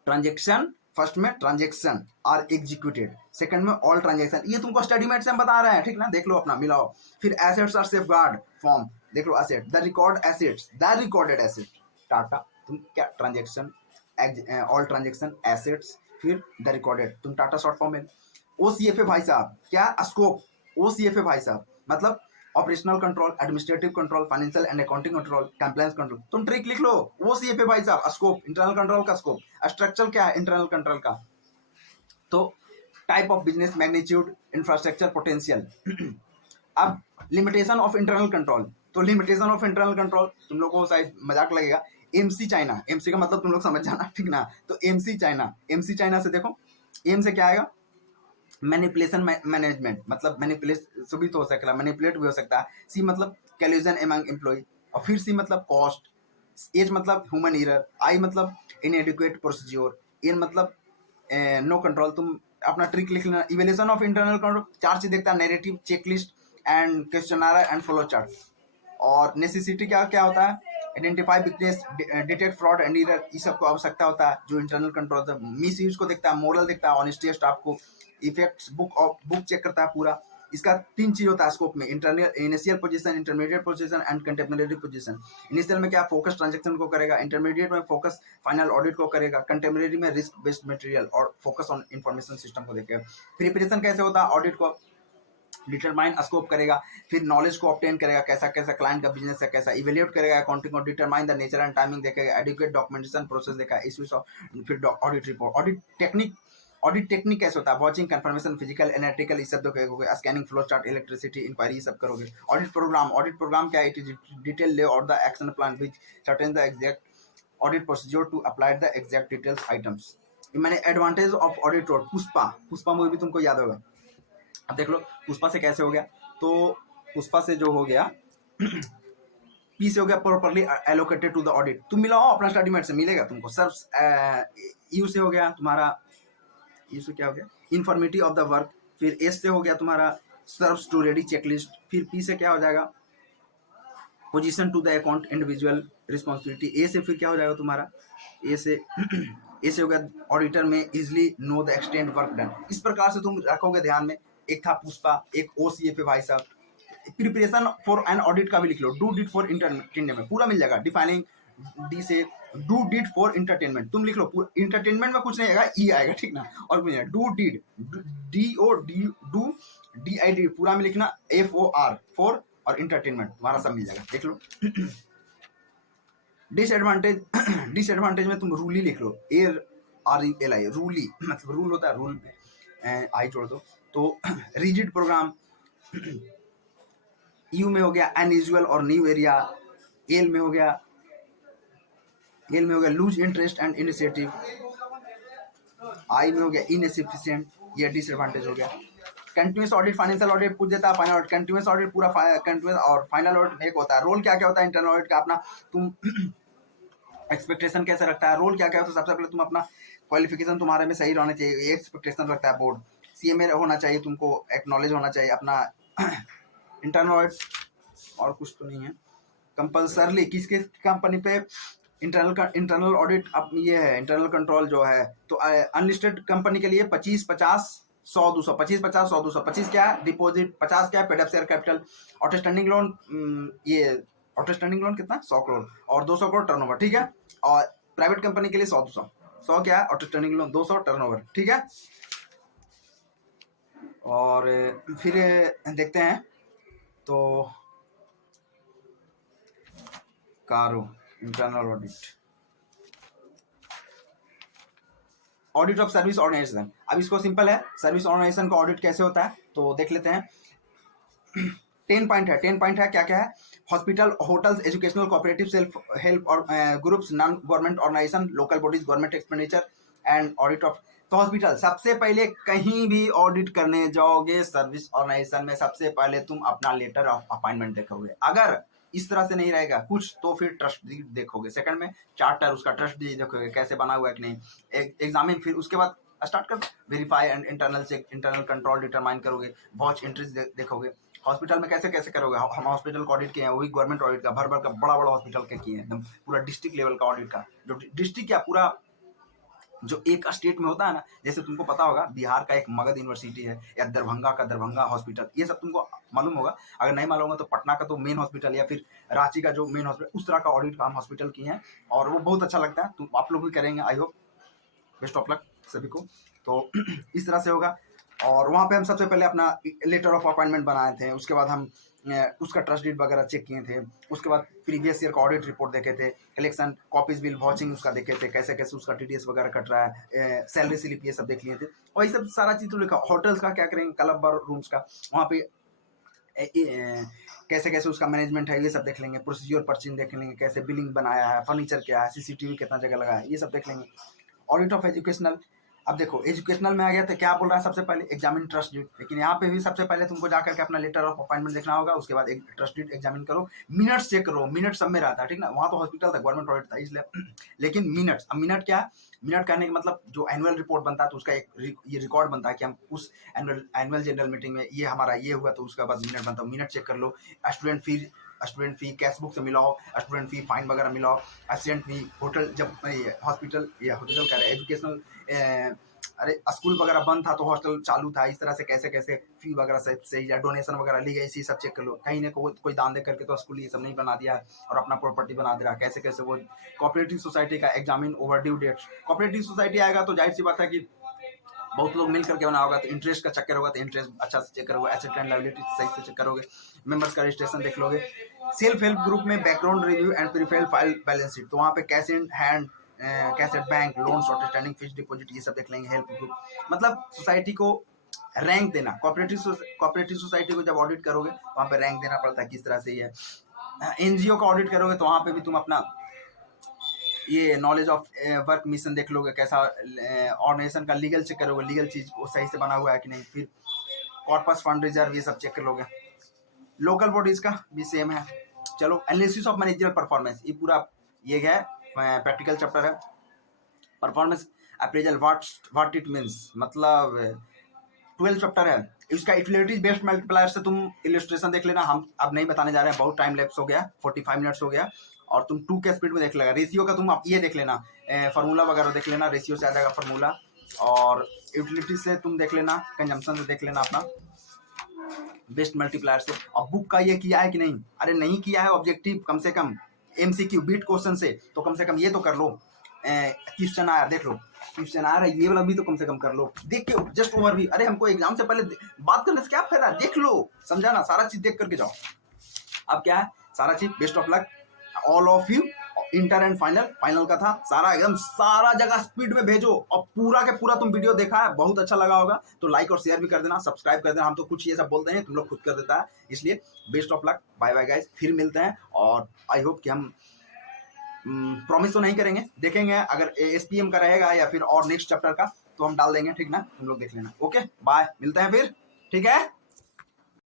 transaction first में ट्रांजेक्शन आर एग्जीक्यूटेड, सेकंड में ऑल ट्रांजेक्शन, ये तुमको स्टडी मेट से हम बता रहे हैं, ठीक ना, देख लो अपना मिलाओ। फिर एसेट्स आर सेफगार्ड फॉर्म, देख लो एसेट, द रिकॉर्डेड एसेट, टाटा, तुम क्या ट्रांजेक्शन, ऑल ट्रांजेक्शन, एसेट्स, फिर द रिकॉर्डेड, तुम टाटा शॉर्ट फॉर्म में। ओसीएफए भाई साहब क्या, स्कोप, ओसीएफए भाई साहब मतलब operational control, administrative control, financial and accounting control, compliance control. तुम ट्रिक लिख लो, वो सी पे भाई साहब। स्कोप, इंटरनल कंट्रोल का स्कोप। स्ट्रक्चर क्या है इंटरनल कंट्रोल का? तो type of business, magnitude, infrastructure, potential. अब लिमिटेशन ऑफ इंटरनल कंट्रोल। तो लिमिटेशन ऑफ इंटरनल कंट्रोल तुम लोगों को शायद मजाक लगेगा। एमसी चाइना, एमसी का मतलब तुम लोग समझ जाना, ठीक ना? तो एमसी चाइना, एमसी चाइना से देखो, एम से क्या आएगा? मैनिपुलेशन मैनेजमेंट, मतलब मैनिपुलेट भी तो हो सकता है, मैनिपुलेट भी हो सकता है। सी मतलब कैल्यूजन एमंग एम्प्लॉय, और फिर सी मतलब कॉस्ट, एच मतलब ह्यूमन एरर, आई मतलब इनएडिक्वेट प्रोसीज्योर, एन मतलब नो कंट्रोल। तुम अपना ट्रिक लिख लेना। इवेल्यूशन ऑफ इंटरनल कंट्रोल 4 चीज देखता है, narrative, checklist and questionnaire and flow chart. और नेसेसिटी क्या क्या होता है? Identify weakness, detect fraud and error, ये सब को आवश्यकता होता है जो इंटरनल कंट्रोल होता है। मिस यूज को देखता है, मोरल देखता है, ऑनेस्टी स्टाफ को, इफेक्ट्स बुक चेक करता है पूरा। इसका 3 चीज होता है स्कोप में, internal initial position, intermediate position and contemporary position. Initial में क्या फोकस ट्रांजैक्शन को करेगा, इंटरमीडिएट में फोकस फाइनल ऑडिट को करेगा, कंटेम्परेरी में रिस्क बेस्ड मटेरियल और फोकस ऑन इंफॉर्मेशन सिस्टम को देखेगा। प्रिपरेशन कैसे होता है ऑडिट को? डिटरमाइन स्कोप करेगा, फिर नॉलेज को ऑब्टेन करेगा, कैसा कैसा क्लाइंट का बिजनेस है, कैसा इवेल्यूएट करेगा अकाउंटिंग, और determine the nature and timing देखेगा, एडिक्वेट डॉक्यूमेंटेशन प्रोसेस देखा, इश्यूज ऑफ, फिर ऑडिट रिपोर्ट। ऑडिट टेक्निक कैसे होता है? वॉचिंग, कंफर्मेशन, फिजिकल, एनालिटिकल, इस सब देखोगे, scanning, flow chart, electricity, inquiry, सब करोगे। ऑडिट प्रोग्राम क्या है? इट इज डिटेल ले और the action plan which certain the exact audit procedure to apply the exact details items. मैंने advantage of audit road, Pushpa movie भी तुमको याद होगा। अब देख लो पुष्पा से कैसे हो गया। तो पुष्पा से जो हो गया, पी से हो गया properly allocated to the audit. तुम मिलाओ अपना स्टडी मेट से, मिलेगा तुमको। सर्व यू से हो गया तुम्हारा, यू से क्या हो गया? Informative of the work. फिर एस से हो गया तुम्हारा सर्व्स टू रेडी चेकलिस्ट। फिर पी से क्या हो जाएगा? Position to the account individual responsibility. A से फिर क्या हो जाएगा तुम्हारा? ए से ए से हो गया ऑडिटर में easily know the extend work done. इस प्रकार से तुम रखोगे ध्यान में। एक था पुष्पा, एक ओ सी ए पे भाई साहब। प्रिपरेशन फॉर एन ऑडिट का भी लिख लो, डू डिड फॉर इंटरटेनमेंट, पूरा मिल जाएगा। डिफाइनिंग डी से डू डिड फॉर इंटरटेनमेंट, तुम लिख लो पूरा। इंटरटेनमेंट में कुछ नहीं आएगा, ई आएगा, ठीक ना? और कुछ नहीं, do did, D O D, do D I D, पूरा में लिखना एफ ओ आर, फॉर और इंटरटेनमेंट, तुम्हारा सब मिल जाएगा, देख लो। डिसएडवांटेज में तुम रूली लिख लो, एर आर एल आई, रूली मतलब रूल होता है, रूल में आई जोड़ दो। तो रिजिड प्रोग्राम, यू में हो गया अनयूजुअल और न्यू एरिया, एल में हो गया लूज इंटरेस्ट एंड इनिशिएटिव, आई में हो गया इनएफिशिएंट, ये डिसएडवांटेज हो गया। कंटिन्यूस ऑडिट, फाइनेंशियल ऑडिट पूछ देता है, फाइनल ऑडिट, कंटिन्यूस ऑडिट पूरा कंटिन्यूस, और फाइनल ऑडिट एक होता है। रोल क्या क्या होता है इंटरनल ऑडिट का अपना? तुम एक्सपेक्टेशन कैसे रखता है? रोल क्या क्या होता है? सबसे पहले तुम अपना क्वालिफिकेशन तुम्हारे में सही रहना चाहिए, ये एक्सपेक्टेशन रखता है बोर्ड। सीएमए होना चाहिए तुमको, एक नॉलेज होना चाहिए अपना। इंटरनल ऑडिट और कुछ तो नहीं है कंपल्सरली किसके कंपनी पे इंटरनल ऑडिट। अब ये है इंटरनल कंट्रोल जो है, तो अनलिस्टेड कंपनी के लिए 25, 50, 100, 200, 25, 50, 100, 200। 25 क्या है? डिपॉजिट। 50 क्या है? Paid up share capital. Outstanding loan, ये आउटस्टैंडिंग लोन कितना? 100 करोड़ और 200 करोड़ टर्नओवर, ठीक है। और प्राइवेट कंपनी के लिए 100, 200। 100 क्या है? आउटस्टैंडिंग लोन, 200 टर्नओवर, ठीक है। और फिर देखते हैं तो कारो internal audit of service organisation. अब इसको सिंपल है, सर्विस ऑर्गेनाइजेशन का ऑडिट कैसे होता है तो देख लेते हैं। 10 पॉइंट है, 10 पॉइंट है, क्या क्या है? Hospital, hotels, educational, cooperative, self help और groups, non government organisation, local bodies, government expenditure and audit of. तो हॉस्पिटल, सबसे पहले कहीं भी ऑडिट करने जाओगे सर्विस ऑर्गेनाइजेशन में, सबसे पहले तुम अपना लेटर ऑफ अपॉइंटमेंट देखोगे। अगर इस तरह से नहीं रहेगा कुछ तो फिर ट्रस्ट डीड देखोगे। सेकंड में चार्टर, उसका ट्रस्ट डीड देखोगे कैसे बना हुआ है कि नहीं, एग्जामिन। फिर उसके बाद स्टार्ट कर verify and internal check, internal control determine करोगे। वॉच एंट्रीज देखोगे। हॉस्पिटल में कैसे कैसे करोगे? हम हॉस्पिटल का ऑडिट किए हैं, वही गवर्नमेंट ऑडिट का, भर भर का बड़ा बड़ा हॉस्पिटल का किए हैं, एकदम पूरा डिस्ट्रिक्ट लेवल का ऑडिट का। जो डिस्ट्रिक्ट क्या, पूरा जो एक स्टेट में होता है ना, जैसे तुमको पता होगा बिहार का एक मगध यूनिवर्सिटी है, या दरभंगा का दरभंगा हॉस्पिटल, ये सब तुमको मालूम होगा। अगर नहीं मालूम होगा तो पटना का तो मेन हॉस्पिटल, या फिर रांची का जो मेन हॉस्पिटल, उस तरह का ऑडिट का हम हॉस्पिटल किए हैं, और वो बहुत अच्छा लगता है। तो आप लोग भी करेंगे, I hope. Best of luck सभी को। तो इस तरह से होगा। और वहाँ पे हम सबसे पहले अपना लेटर ऑफ अपॉइंटमेंट बनाए थे, उसके बाद हम उसका ट्रस्ट डीड वगैरह चेक किए थे, उसके बाद प्रीवियस ईयर का ऑडिट रिपोर्ट देखे थे, कलेक्शन कॉपीज बिल वॉचिंग उसका देखे थे, कैसे कैसे उसका टीडीएस वगैरह कट रहा है, सैलरी स्लिप ये सब देख लिए थे। और ये सब सारा चीज़ तो लिखा। होटल्स का क्या करेंगे, क्लब और रूम्स का वहाँ पे कैसे कैसे उसका मैनेजमेंट है ये सब देख लेंगे, प्रोसीजर परचेज देख लेंगे, कैसे बिलिंग बनाया है, फर्नीचर क्या है, सीसीटीवी कितना जगह लगा है, ये सब देख लेंगे। ऑडिट ऑफ एजुकेशनल, अब देखो एजुकेशनल में आ गया तो क्या बोल रहा है सबसे पहले एग्जामिन ट्रस्ट डीड, लेकिन यहाँ पे भी सबसे पहले तुमको जाकर के अपना लेटर ऑफ अपॉइंटमेंट देखना होगा, उसके बाद एक ट्रस्ट डीड एग्जामिन करो, मिनट्स चेक करो, मिनट सब में रहता है, ठीक ना। वहाँ तो हॉस्पिटल था, गवर्नमेंट ऑडिट था इसलिए, लेकिन मिनट्स, अब मिनट क्या है, मिनट कहने का मतलब जो एनुअल रिपोर्ट बनता है तो उसका एक ये रिकॉर्ड बनता है कि हम उस एनुअल जनरल मीटिंग में ये हमारा ये हुआ, तो उसका बाद मिनट बनता है, मिनट चेक कर लो। स्टूडेंट फी कैश बुक से मिलाओ, स्टूडेंट फी फाइन वगैरह मिलाओ, असिस्टेंट फी होटल जब हॉस्पिटल या हॉस्पिटल का एजुकेशनल अरे स्कूल वगैरह बंद था तो हॉस्टल चालू था, इस तरह से कैसे कैसे फी वगैरह से सही या डोनेशन वगैरह ली गई, इसी सब चेक कर लो। कहीं ना कोई दान दे करके तो स्कूल ये सब नहीं बना दिया और अपना प्रॉपर्टी बना दे रहा, कैसे कैसे वो। कोऑपरेटिव सोसाइटी का examine overdue dates, cooperative society आएगा तो जाहिर सी बात है कि बहुत लोग मिल करके बना होगा तो इंटरेस्ट का चक्कर होगा, तो इंटरेस्ट अच्छा से चेक करोगे, एसेट एंड लायबिलिटी सही से चेक करोगे, मेंबर्स का रजिस्ट्रेशन देख लोगे। सेल्फ हेल्प ग्रुप में background review and prefile file balance sheet, तो वहाँ पे cash in hand, cash at bank, loan, outstanding, fixed deposit, ये सब देख लेंगे। हेल्प ग्रुप मतलब सोसाइटी को रैंक देना, कोऑपरेटिव सोसाइटी को जब ऑडिट करोगे तो वहाँ पे रैंक देना पड़ता है किस तरह से ये। एनजीओ का ऑडिट करोगे तो वहाँ पे भी तुम अपना ये नॉलेज ऑफ वर्क मिशन देख लोगे, कैसा ऑर्गेनाइजेशन का लीगल चेक करोगे, लीगल चीज को सही से बना हुआ है कि नहीं। फिर कॉर्पस फंड रिजर्व ये सब चेक कर लोगे। लोकल बॉडीज का भी सेम है। चलो एनालिसिस ऑफ मैनेजरियल परफॉर्मेंस, ये पूरा ये है प्रैक्टिकल चैप्टर है। Performance appraisal what it means, मतलब 12 चैप्टर है इसका। यूटिलिटी बेस्ड मल्टीप्लायर से तुम इलिस्ट्रेशन देख लेना, हम अब नहीं बताने जा रहे हैं, बहुत टाइम लैप्स हो गया, 45 मिनट्स हो गया, और तुम 2 के स्पीड में देख लेगा। रेशियो का तुम आप ये देख लेना, फार्मूला वगैरह देख लेना, रेशियो से आ जाएगा फार्मूला। और यूटिलिटी से तुम देख लेना, कंजम्पशन से देख लेना अपना, बेस्ट मल्टीप्लायर से। और बुक का ये किया है कि नहीं, अरे नहीं किया है ऑब्जेक्टिव कम से कम एमसीक्यू बीट क्वेश्चन से तो कम से कम ये तो कर लो। क्वेश्चन आया देख लो, क्वेश्चन आ रहा है ये वाला भी तो कम से कम कर लो, देख के जस्ट ओवर भी। अरे हमको एग्जाम से पहले बात करने से क्या फायदा, देख लो, समझा ना, सारा चीज देख करके जाओ। अब क्या है, सारा चीज best of luck all of you. Inter and final का था सारा, एकदम सारा जगह स्पीड में भेजो, और पूरा के पूरा तुम वीडियो देखा है, बहुत अच्छा लगा होगा तो लाइक और शेयर भी कर देना, सब्सक्राइब कर देना। हम तो कुछ ये सब बोलते हैं, तुम लोग खुद कर देता है, इसलिए best of luck, bye bye guys, फिर मिलते हैं। और आई होप कि हम प्रॉमिस तो नहीं करेंगे, देखेंगे अगर एसपीएम का रहेगा या फिर और नेक्स्ट चैप्टर का तो हम डाल देंगे, ठीक ना, तुम लोग देख लेना। ओके बाय, मिलते हैं फिर, ठीक है।